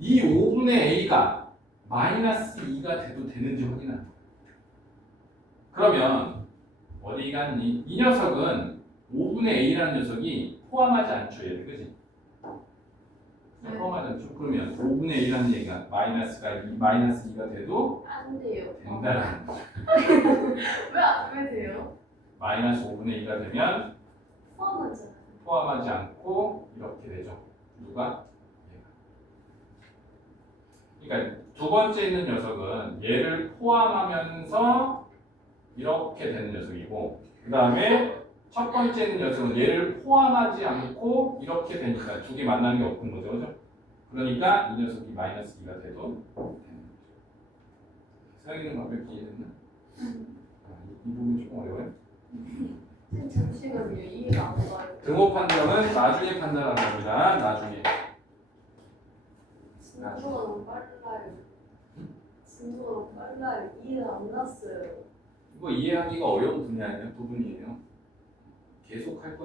이 5분의 a가 마이너스 2가 돼도 되는지 확인하는 거야. 그러면 어디 갔니? 이 녀석은 5분의 a라는 녀석이 포함하지 않죠. 얘를. 그지? 네. 포함하지 않죠. 그러면 5분의 a라는 얘기가 마이너스 2가 돼도 안 돼요. 된다라는 거야. 왜 돼요? 마이너스 5분의 2가 되면 포함하잖아요. 포함하지 않고 이렇게 되죠. 누가? 얘가. 그러니까 두 번째 있는 녀석은 얘를 포함하면서 이렇게 되는 녀석이고 그 다음에 첫 번째 있는 녀석은 얘를 포함하지 않고 이렇게 되니까 두 개 만나는 게 없는 거죠. 그죠? 그러니까 이 녀석이 마이너스 2가 돼도 되는 거죠. 서영이는 몇 개 이해됐나? 이 부분이 조금 어려워요? 선생님 잠시만요. 이해가 안 가요. 등호 판정은 나중에 판단하는 겁니다. 나중에. 진도가 너무 빨라요. 진도가 너무 빨라요. 이해가 안 갔어요. 이거 이해하기가 어려운 분야예요. 부분이에요. 계속 할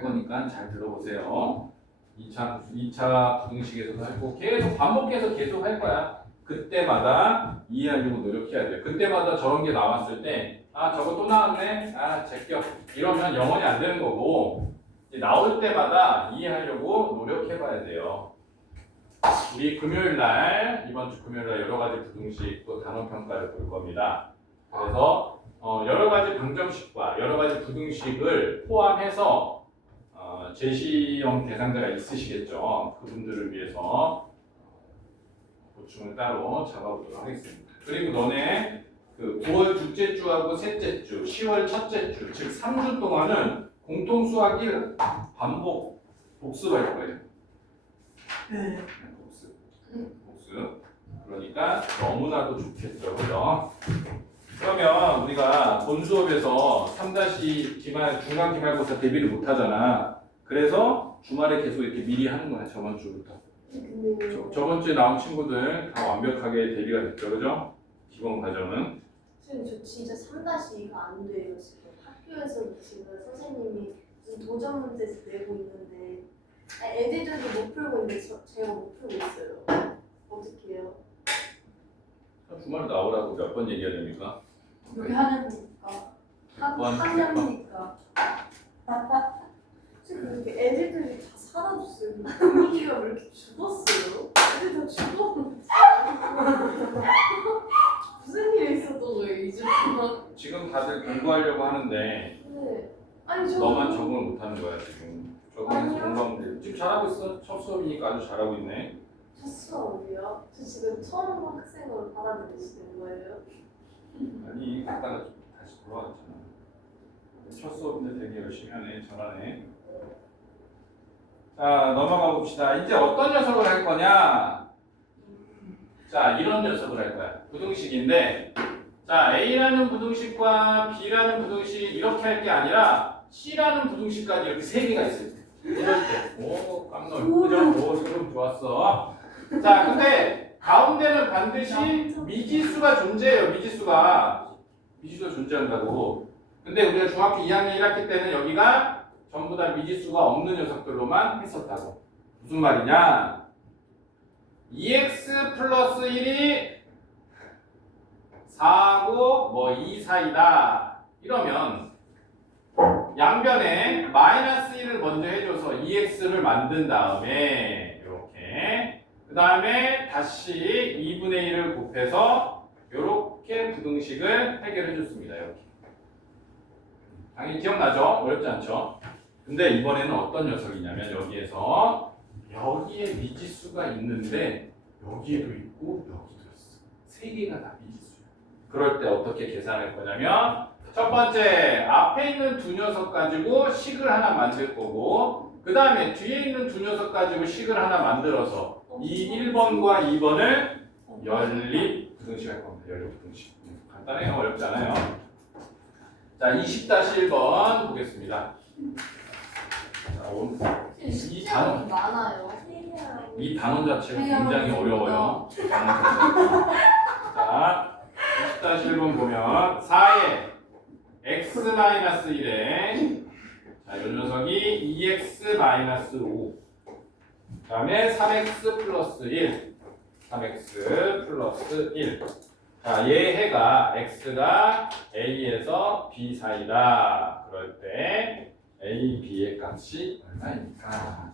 거니까 잘 들어보세요. 2차 부등식에서도 하고 계속 반복해서 계속 할 거야. 그때마다 이해하려고 노력해야 돼. 그때마다 저런 게 나왔을 때 저거 또 나왔네? 제껴. 이러면 영원히 안 되는 거고 이제 나올 때마다 이해하려고 노력해봐야 돼요. 우리 금요일날 이번 주 금요일날 여러 가지 부등식 또 단원 평가를 볼 겁니다. 그래서 여러 가지 방정식과 여러 가지 부등식을 포함해서 제시형 대상자가 있으시겠죠. 그분들을 위해서 보충을 따로 잡아보도록 하겠습니다. 그리고 너네 그 9월 둘째 주하고 셋째 주, 10월 첫째 주, 즉 3주 동안은 공통 수학 1 반복 복습할 거예요. 네. 복습. 그러니까 너무나도 좋겠죠, 그죠? 그러면 우리가 본 수업에서 3- 중간 기말고사 대비를 못 하잖아. 그래서 주말에 계속 이렇게 미리 하는 거야, 저번 주부터. 근데 저번 주에 나온 친구들 다 완벽하게 대비가 됐죠, 그죠? 기본 과정은. 선생님 저 진짜 3-2가 안 돼요 지금. 학교에서도 지금 선생님이 무슨 도전 문제 내고 있는데 애들도 못 풀고 있는데 제가 못 풀고 있어요. 어떻게 해요? 주말에 나오라고 몇 번 얘기해야 됩니까? 이렇게 하는 거니까. 학년이니까. 지금 이렇게 애들이 다 사라졌어요. 분위기가 왜 이렇게 죽었어요? 애들 다 죽었는데 무슨 일이 있었던 거예요 2주 동안? 지금 다들 공부하려고 하는데 네. 아니 저 너만 적응을 못하는 거야 지금. 적응해서 아니요. 공부하면 돼. 지금 잘하고 있어. 첫 수업이니까 아주 잘하고 있네. 첫 수업이요? 저 지금 처음 학생으로 받아들이시는 거예요? 아니 아까 다시 돌아왔잖아. 첫 수업인데 되게 열심히 하네. 잘하네. 자 넘어가 봅시다. 이제 어떤 녀석을 할 거냐? 자 이런 녀석을 할 거야. 부등식인데 자 A라는 부등식과 B라는 부등식 이렇게 할 게 아니라 C라는 부등식까지 이렇게 세 개가 있을 때 이럴 때 깜놀 그죠? 소름 좋았어. 자 근데 가운데는 반드시 미지수가 존재해요. 미지수가 존재한다고. 근데 우리가 중학교 2학년 1학기 때는 여기가 전부 다 미지수가 없는 녀석들로만 했었다고. 무슨 말이냐? 2x 플러스 1이 4하고 2 사이다. 이러면 양변에 마이너스 1을 먼저 해줘서 2x를 만든 다음에 이렇게 그 다음에 다시 2분의 1을 곱해서 이렇게 부등식을 해결해 줬습니다. 이렇게 당연히 기억나죠? 어렵지 않죠? 근데 이번에는 어떤 녀석이냐면 여기에서 여기에 미지수가 있는데 여기에도 있고 여기도 있어. 세 개가 다 미지수야. 그럴 때 어떻게 계산할 거냐면 첫 번째 앞에 있는 두 녀석 가지고 식을 하나 만들 거고 그 다음에 뒤에 있는 두 녀석 가지고 식을 하나 만들어서 이 1번과 2번을 연립 부등식 할 겁니다. 연립 부등식. 간단해요. 어렵지 않아요. 자 20-1번 보겠습니다. 자, 이 단원 많아요. 이 단원 자체가 굉장히 어려워요. 단원 자체가. 자 20-1번 보면 4에 x-1에 자, 이 녀석이 2x-5 그 다음에 3x 플러스 1 3x 플러스 1 자, 얘 해가 x가 a에서 b 사이다. 그럴 때 a, b의 값이 얼마입니까?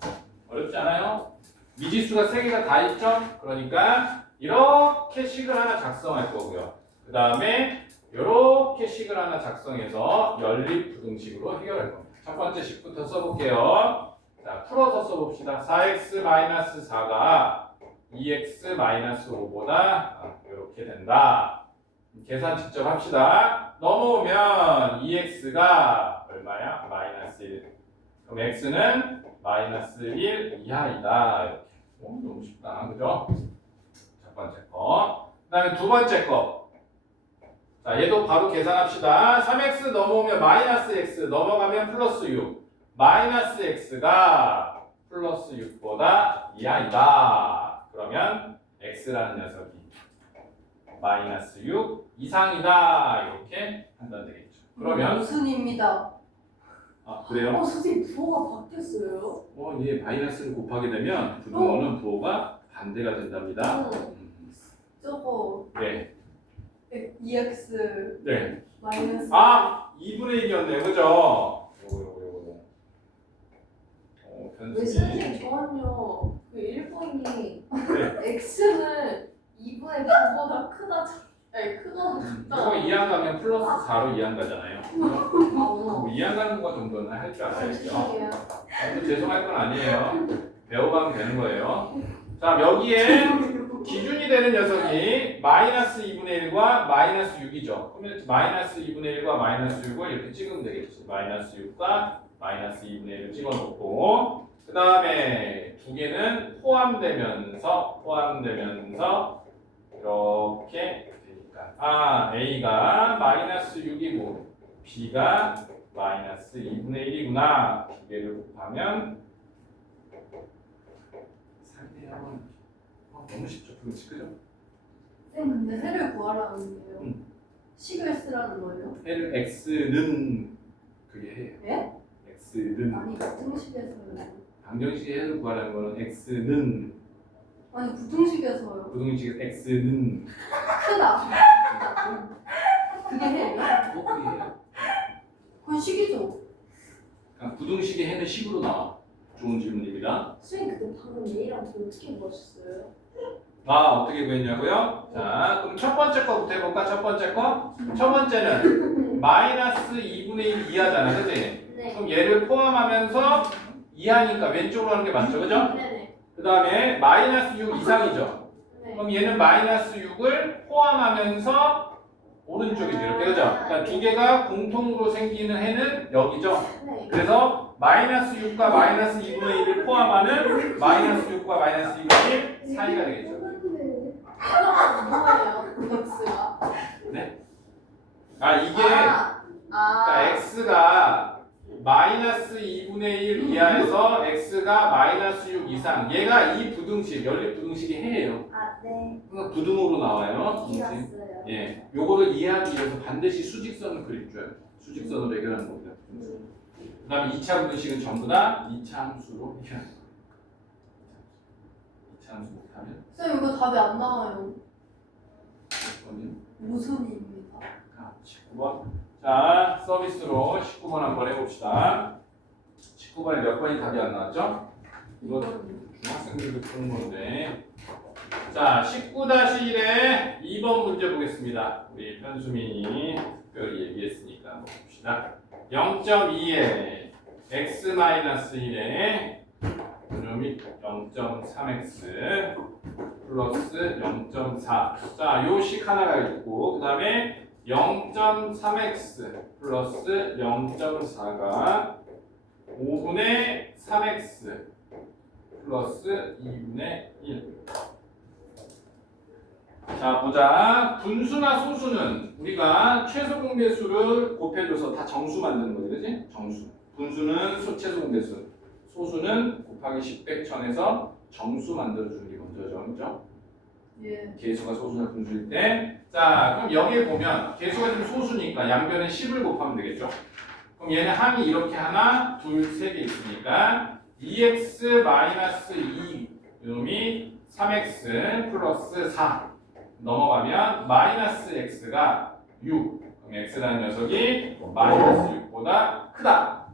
어렵지 않아요? 미지수가 3개가 다 있죠? 그러니까 이렇게 식을 하나 작성할 거고요. 그 다음에 이렇게 식을 하나 작성해서 연립 부등식으로 해결할 겁니다. 첫 번째 식부터 써볼게요. 자, 풀어서 써봅시다. 4x-4가 2x-5보다 이렇게 된다. 계산 직접 합시다. 넘어오면 2x가 얼마야? 마이너스 1. 그럼 x는 마이너스 1 이하이다. 이렇게. 너무 쉽다. 그죠? 첫 번째 거. 그 다음에 두 번째 거. 자, 얘도 바로 계산합시다. 3x 넘어오면 마이너스 x, 넘어가면 플러스 6. 마이너스 x가 플러스 6보다 이하이다. 그러면 x라는 녀석이 마이너스 6 이상이다. 이렇게 판단되겠죠. 그러면 무슨입니다. 아 그래요? 선생님 부호가 바뀌었어요? 얘 마이너스를 곱하게 되면 부등호는 부호가 반대가 된답니다. 저거 네. EX 네. 마이너스 2분의 1이었네요. 그죠? 요거. 왜 편집이. 선생님 저는요 그 1번이 네. x는 2분의 9보다 크다 크다 이거 이항 가면 플러스 4로 이항 가잖아요. 뭐 이항 가는 거 정도는 할 줄 알아야죠. 죄송해요. 아무튼 죄송할 건 아니에요. 배워가면 되는 거예요. 자, 여기에 기준이 되는 녀석이 마이너스 2분의 1과 마이너스 6이죠. 그러면 마이너스 2분의 1과 마이너스 6을 이렇게 찍으면 되겠지. 마이너스 6과 마이너스 2분의 1을 찍어놓고 그 다음에 두 개는 포함되면서 이렇게 되니까 A가 마이너스 6이고 B가 마이너스 2분의 1이구나. 두 개를 곱하면 3대요. 너무 쉽죠, 그렇지, 그죠? 근데 해를 구하라는데요. 응. 식을 쓰라는 거예요? 해를 x는 그게 해요. 예? x는 아니 부등식에서요. 방정식의 해를 구하라는 거는 x는 아니 부등식에서요. 부등식 x는 크다. 그게 해예요? 그게 해요. 그건 식이죠. 그러니까 부등식의 해는 식으로 나와. 좋은 질문입니다. 선생님 근데 방금 얘랑 어떻게 보셨어요? 어떻게 구했냐고요? 자, 그럼 첫 번째 거부터 해볼까? 첫 번째 거? 첫 번째는 마이너스 2분의 1 이하잖아, 그치? 네. 그럼 얘를 포함하면서 이하니까 왼쪽으로 하는 게 맞죠, 그죠? 네네. 그 다음에 마이너스 6 이상이죠? 네. 그럼 얘는 마이너스 6을 포함하면서 오른쪽이죠, 이렇게, 그죠? 그러니까 두 개가 공통으로 생기는 해는 여기죠? 네. 그래서 마이너스 6과 마이너스 2분의 1을 포함하는 마이너스 6과 마이너스 2분의 1 사이가 되겠죠. 뭐예요? x가? 이게 그러니까 x가 마이너스 2분의 1 이하에서 x가 마이너스 6 이상 얘가 이 부등식, 연립 부등식의 해예요. 네. 그래서 부등호로 나와요. 부등식. 이해했어요. 예, 요거를 이해하기 위해서 반드시 수직선을 그려줘요. 수직선으로 해결하는 겁니다. 그 다음에 2차 부등식은 전부 다 2차 함수로 해결하는 거예요. 2차 함수 못하면 쌤 이거 답이 안 나와요. 그러면 무선입니다. 19번. 자, 서비스로 19번 한번 해봅시다. 19번에 몇 번이 답이 안 나왔죠? 이거 중학생들도 푸는 건데. 자, 19-1에 2번 문제 보겠습니다. 우리 편수민이 특별히 얘기했으니까 봅시다. 0.2에 x-1에 그놈이 0.3x 플러스 0.4. 자, 요 식 하나가 있고, 그 다음에 0.3x 플러스 0.4가 5분의 3x 플러스 2분의 1. 자, 보자. 분수나 소수는 우리가 최소 공배수를 곱해줘서 다 정수 만드는 거지, 그지? 정수. 분수는 최소 공배수, 소수는 곱하기 10, 100, 1000에서 정수 만들어주는 게 먼저죠, 그죠? 예. 개수가 소수나 분수일 때. 자, 그럼 여기에 보면 개수가 지금 소수니까 양변에 10을 곱하면 되겠죠? 그럼 얘는 항이 이렇게 하나, 둘, 세 개 있으니까 2x-2 이놈이 3x 플러스 4 넘어가면 마이너스 x가 6. 그럼 x라는 녀석이 마이너스 6보다 크다.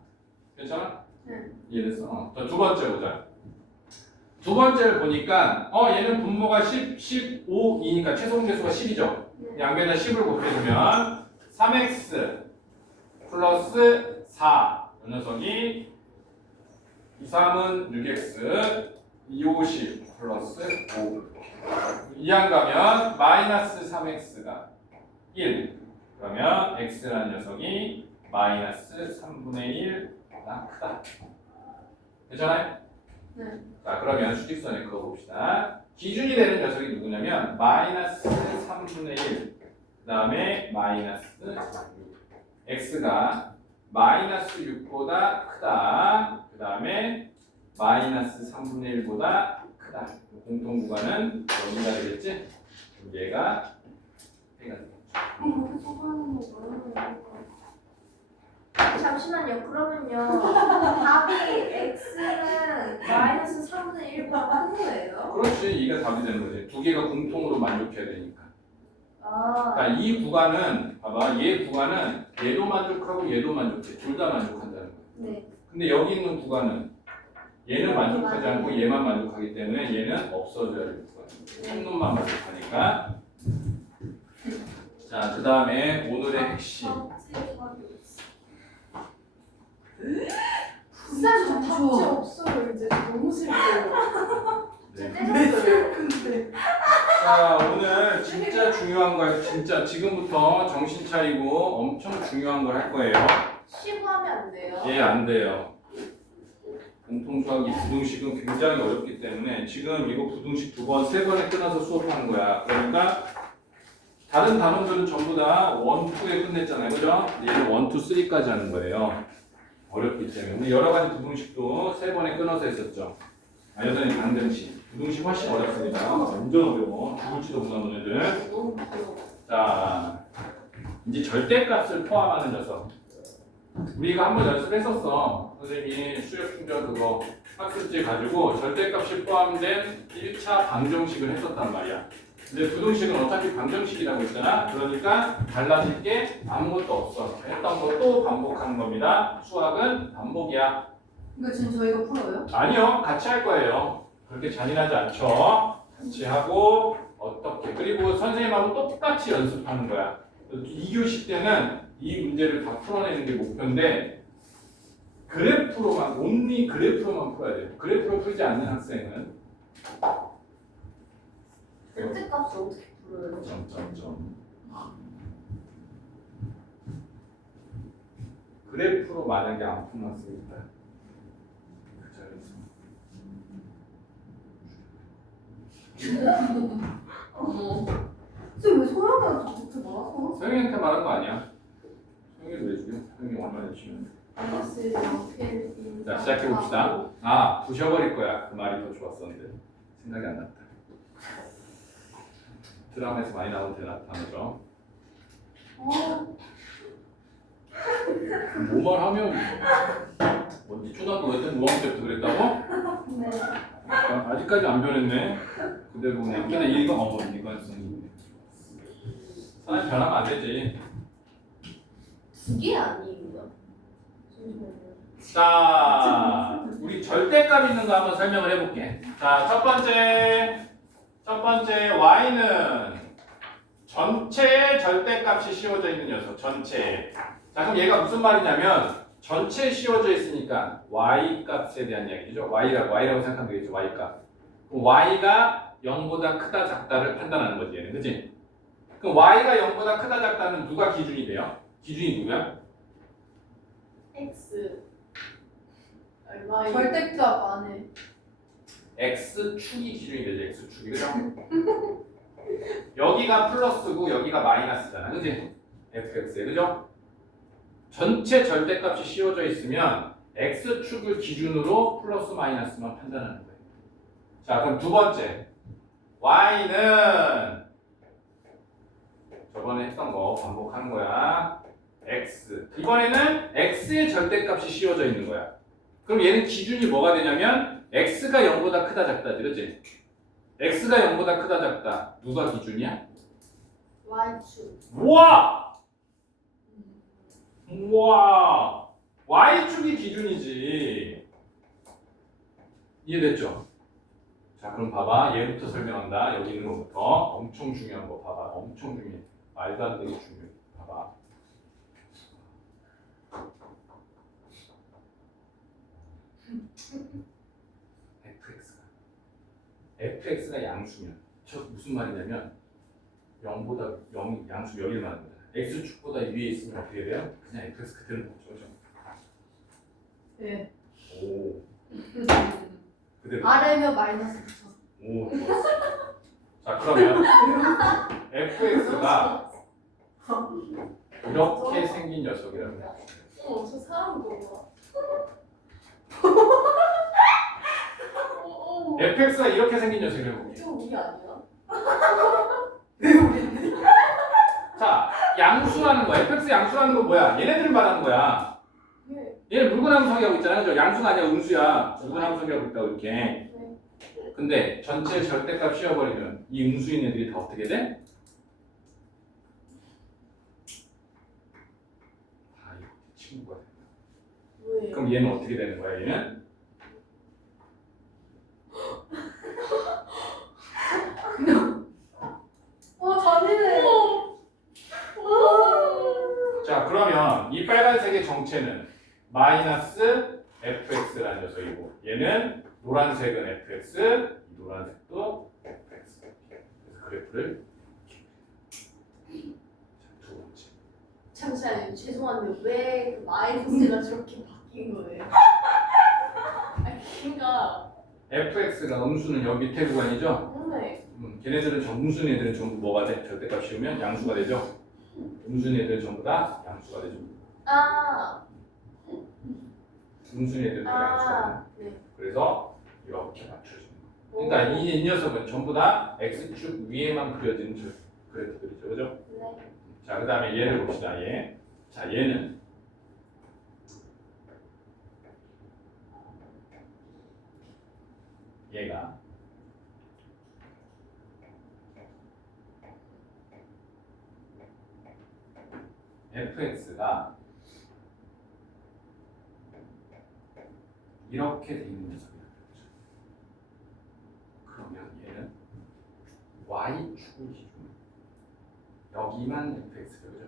괜찮아? 네. 이해됐어? 자, 두 번째 보자. 두 번째를 보니까 얘는 분모가 10, 15이니까 최소 공배수가 10이죠. 양변에 10을 곱해주면 3x 플러스 4. 이 녀석이 2, 3은 6x 2, 5, 10 플러스 5. 이항 가면 마이너스 3x가 1. 그러면 x라는 녀석이 마이너스 3분의 1보다 크다. 괜찮아요? 네. 자, 그러면 수직선에 그어봅시다. 기준이 되는 녀석이 누구냐면 마이너스 3분의 1, 그 다음에 마이너스 6. x가 마이너스 6보다 크다. 그 다음에 마이너스 3분의 1보다 크다. 공통 구간은 여기가 되겠지? 그럼 얘가 해가 되겠죠. 그렇게 써가는 거구나. 자, 잠시만요. 그러면요. 답이 x는 마이너스 3분의 1보다 큰 거예요? 그렇지, 이게 답이 되는 거지. 두 개가 공통으로 만족해야 되니까. 아, 그러니까 이 구간은 봐봐, 얘 구간은 얘도 만족하고 얘도 만족해. 둘 다 만족한다는 거야. 네. 근데 여기 있는 구간은 얘는 만족하지 않고 얘만 만족하기 때문에 얘는 없어져야 될 구간. 한 놈만 만족하니까. 자, 그 다음에 오늘의 핵심. 쌤, 저 답지 없어요. 이제 너무 슬퍼요. 네. 때렸어요. 근데 자, 오늘 진짜 중요한 거예요. 진짜 지금부터 정신 차리고 엄청 중요한 걸 할 거예요. 쉬고 하면 안 돼요? 예, 안 돼요. 공통수학이 부등식은 굉장히 어렵기 때문에 지금 이거 부등식 2번, 3번에 끊어서 수업하는 거야. 그러니까 다른 단원들은 전부 다 1, 2에 끝냈잖아요. 그죠? 얘는 1, 2, 3까지 하는 거예요. 어렵기 때문에. 근데 여러 가지 부등식도 3번에 끊어서 했었죠. 여전히 방정식. 부등식 훨씬 어렵습니다. 완전 어려워. 죽을지도 몰라 너네들. 너무 귀여워. 자, 이제 절대값을 포함하는 녀석. 우리가 한번 연습했었어. 선생님이 수력 충전 그거 학습지 가지고 절대값이 포함된 1차 방정식을 했었단 말이야. 근데 부등식은 어차피 방정식이라고 했잖아. 그러니까 달라질 게 아무것도 없어. 했던 거 또 반복하는 겁니다. 수학은 반복이야. 이거 지금 저희가 풀어요? 아니요, 같이 할 거예요. 그렇게 잔인하지 않죠. 같이 하고 어떻게 그리고 선생님하고 똑같이 연습하는 거야. 2교시 때는 이 문제를 다 풀어내는 게 목표인데 그래프로만 온리 그래프로만 풀어야 돼요. 그래프로 풀지 않는 학생은 절대값을 어떻게 불러요? 점점점 그래프로 만약에 안 푸는 학생이 있다. 그 자리에서 어머. 쌤왜 소영이한테 그렇게 말하세요? 서영이한테 말한 거 아니야? 서영이를 왜 죽여? 서영이 얼마나 주면 마이너스 0, 자, 시작해 봅시다. 아, 부셔버릴 거야. 그 말이 더 좋았었는데 생각이 안 났다. 드라마에서 많이 나온 단어죠. 뭐만 하면 뭐지? 초등학교 같은 5학년 때부터 그랬다고? 네. 아직까지 안 변했네. 그대로 그냥 근데 일관성이 사람이 변하면 안 되지. 두 개 아니에요? 잠시만요. 자, 우리 절대값 있는 거 한번 설명을 해볼게. 자, 첫 번째 y는 전체의 절대값이 씌워져 있는 녀석. 전체. 자, 그럼 얘가 무슨 말이냐면 전체에 씌워져 있으니까 y 값에 대한 이야기죠. y라고 생각하면 되겠죠. y 값. 그럼 y가 0보다 크다 작다를 판단하는 거지 얘는. 그치? 그럼 y가 0보다 크다 작다는 누가 기준이 돼요? 기준이 누구야? X. 얼마예요? 절대값 안에 x축이 기준이 되죠. x축이. 그죠? 여기가 플러스고 여기가 마이너스잖아. 그지? fx에. 그죠? 전체 절대값이 씌워져 있으면 x축을 기준으로 플러스 마이너스만 판단하는 거예요. 자, 그럼 두 번째. y는 저번에 했던 거 반복하는 거야. x. 이번에는 x의 절대값이 씌워져 있는 거야. 그럼 얘는 기준이 뭐가 되냐면 x가 0보다 크다 작다지. 그치? x가 0보다 크다 작다. 누가 기준이야? Y축. 우와! 우와! y축이 기준이지. 이해됐죠? 자, 그럼 봐봐. 얘부터 설명한다. 여기 있는 것부터. 엄청 중요한 거 봐봐. 엄청 중요해. 말도 안 되게 중요해. 봐봐. fx가 양수면 저 무슨 말이냐면 0보다 0 양수 여기를 말하는 거잖아. x축보다 위에 있으면 어떻게 돼요? 그냥 fx 그대로 먹죠. 그죠? 네. 오. 그대로. 아래면 마이너스 붙여. 오, 좋았어. 자, 그러면 fx가 이렇게 생긴 녀석이라고 해요. 저 사람 보고. fx가 이렇게 생긴 녀석이라고 해요. 저 우리 아니야? 자, 양수라는 거야. fx 양수라는 건 뭐야? 얘네들을 말하는 거야. 네. 얘는 물구나무성이하고 있잖아. 그죠? 양수가 아니라 음수야. 물구나무성이하고 있다고 이렇게. 네. 근데 전체 절대값 씌워버리면 이 음수인 애들이 다 어떻게 돼? 다 이렇게 친구가 돼. 왜? 그럼 얘는 어떻게 되는 거야? 얘는? 잔인해. 자, 그러면 이 빨간색의 정체는 마이너스 fx라는 녀석이고 얘는 노란색은 fx, 이 노란색도 fx. 그래서 그래프를 자, 두 번째. 잠시만요. 죄송한데 왜 그 마이너스가 저렇게 바뀐 거예요? 아니 그러니까 fx가 음수는 여기 밑에 구간이죠? 네. 걔네들은 음수인 애들은 전부 뭐가 돼? 절대값 씌우면 양수가 되죠? 음수인 애들은 전부 다 양수가 되죠? 아. 음수인 애들은 다 양수가 돼. 네. 그래서 이렇게 맞춰지는 거예요. 그러니까 이 녀석은 전부 다 x축 위에만 그려지는 그래프들이죠, 그죠? 네. 자, 그 다음에 얘를 봅시다. 얘. 자, 얘는 얘가 fx가 이렇게 돼 있는 녀석이야. 그러면 얘는 y축을 기준 여기만 fx죠, 그죠?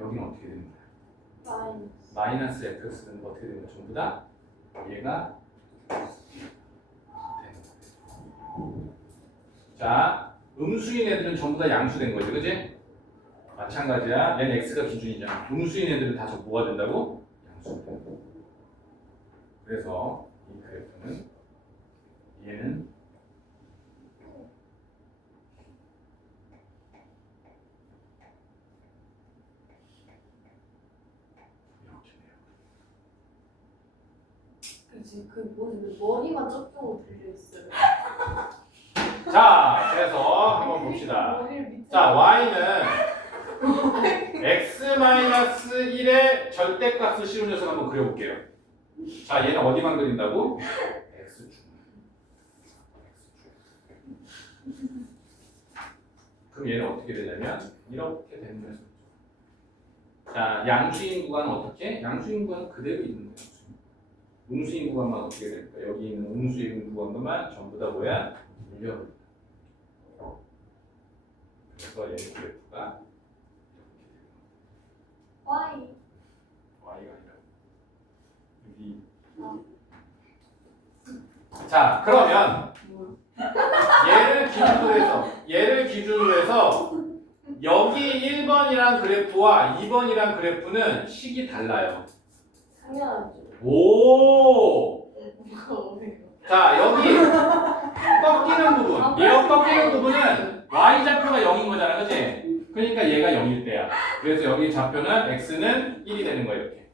여기는 어떻게 되는 거야? 마이너스. 마이너스 fx는 어떻게 되는 거야? 전부 다 얘가 되는 거예요. 자, 음수인 애들은 전부 다 양수된 거지, 그지? 마찬가지야. 얘는 x가 기준이잖아. 음수인 애들은 다 저 뭐가 된다고? 양수가 되는 거. 그래서 이 그래프는 얘는 이렇게 돼요. 지금 그 뭐지? 머리가 조금 들려 있어요. 자, 그래서 한번 봅시다. 머리를 밑에. 자, y는 x-1의 절대값을 씌운 녀석 한번 그려볼게요. 자, 얘는 어디만 그린다고? x축. 그럼 얘는 어떻게 되냐면 이렇게 되는 녀석. 자, 양수인 구간은 어떻게? 양수인 구간은 그대로 있는 거예요. 음수인 구간만 어떻게 될까? 여기 있는 음수인 구간만 전부 다 뭐야? 밀려버린다. 그래서 얘는 그래프가 Y. y가 아니라 여기. 자, 그러면 얘를 기준으로 해서 여기 1번이랑 그래프와 2번이랑 그래프는 식이 달라요. 당연하죠. 오! 무거워요. 자, 여기 꺾이는 부분, 얘가 꺾이는 부분은 y좌표가 0인 거잖아, 그치? 그러니까 얘가 0일 때야. 그래서 여기 좌표는 x는 1이 되는 거야, 이렇게.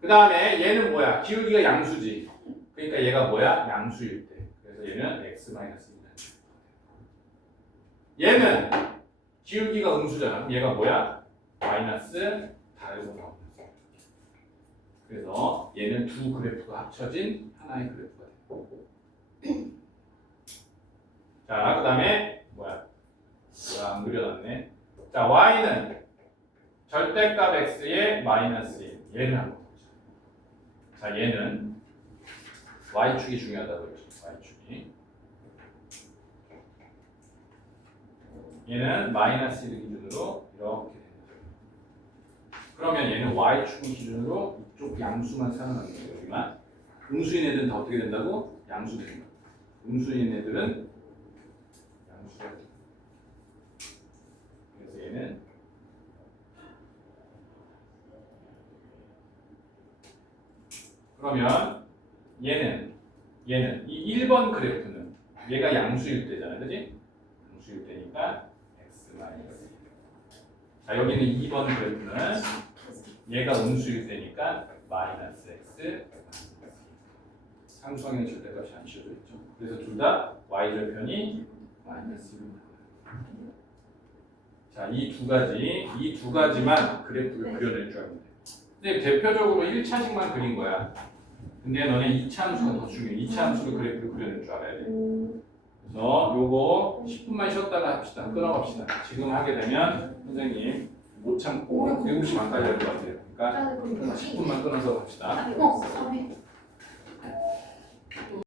그 다음에 얘는 뭐야? 기울기가 양수지. 그러니까 얘가 뭐야? 양수일 때. 그래서 얘는 x-1이다. 얘는 기울기가 음수잖아. 얘가 뭐야? 마이너스 달고 나오는. 그래서 얘는 두 그래프가 합쳐진 하나의 그래프가 돼. 자, 그 다음에 뭐야? 안 그려놨네. 자, y는 절대값 x의 마이너스 1. 얘를 한번 보자. 자, 얘는 y축이 중요하다고 그랬죠. y축이. 얘는 마이너스 1을 기준으로 이렇게 됩니다. 그러면 얘는 y축을 기준으로 이쪽 양수만 사용하는 거예요. 여기만. 음수인 애들은 다 어떻게 된다고? 양수 되는 거예요. 음수인 애들은 양수가 돼요. 그래서 얘는 그러면 얘는 이 1번 그래프는 얘가 양수일 때잖아, 그지? 양수일 때니까 x 마이너스. 자, 여기는 2번 그래프는 얘가 음수일 때니까 마이너스 x. 상수항에는 절대값이 안 씌워져 있죠. 그래서 둘 다 y절편이 마이너스 1입니다. 자, 이 두 가지만 그래프를 네. 그려낼 줄 알면 돼. 근데 대표적으로 1차식만 그린 거야. 근데 너네 2차 함수가 더 중요해. 2차 함수를 그래프를 그려낼 줄 알아야 돼. 그래서 요거 10분만 쉬었다가 합시다. 끊어갑시다. 지금 하게 되면 선생님 못 참고 7시 반까지 할 것 같아요. 그러니까 10분만 끊어서 갑시다. 답이 어, 없어. 답이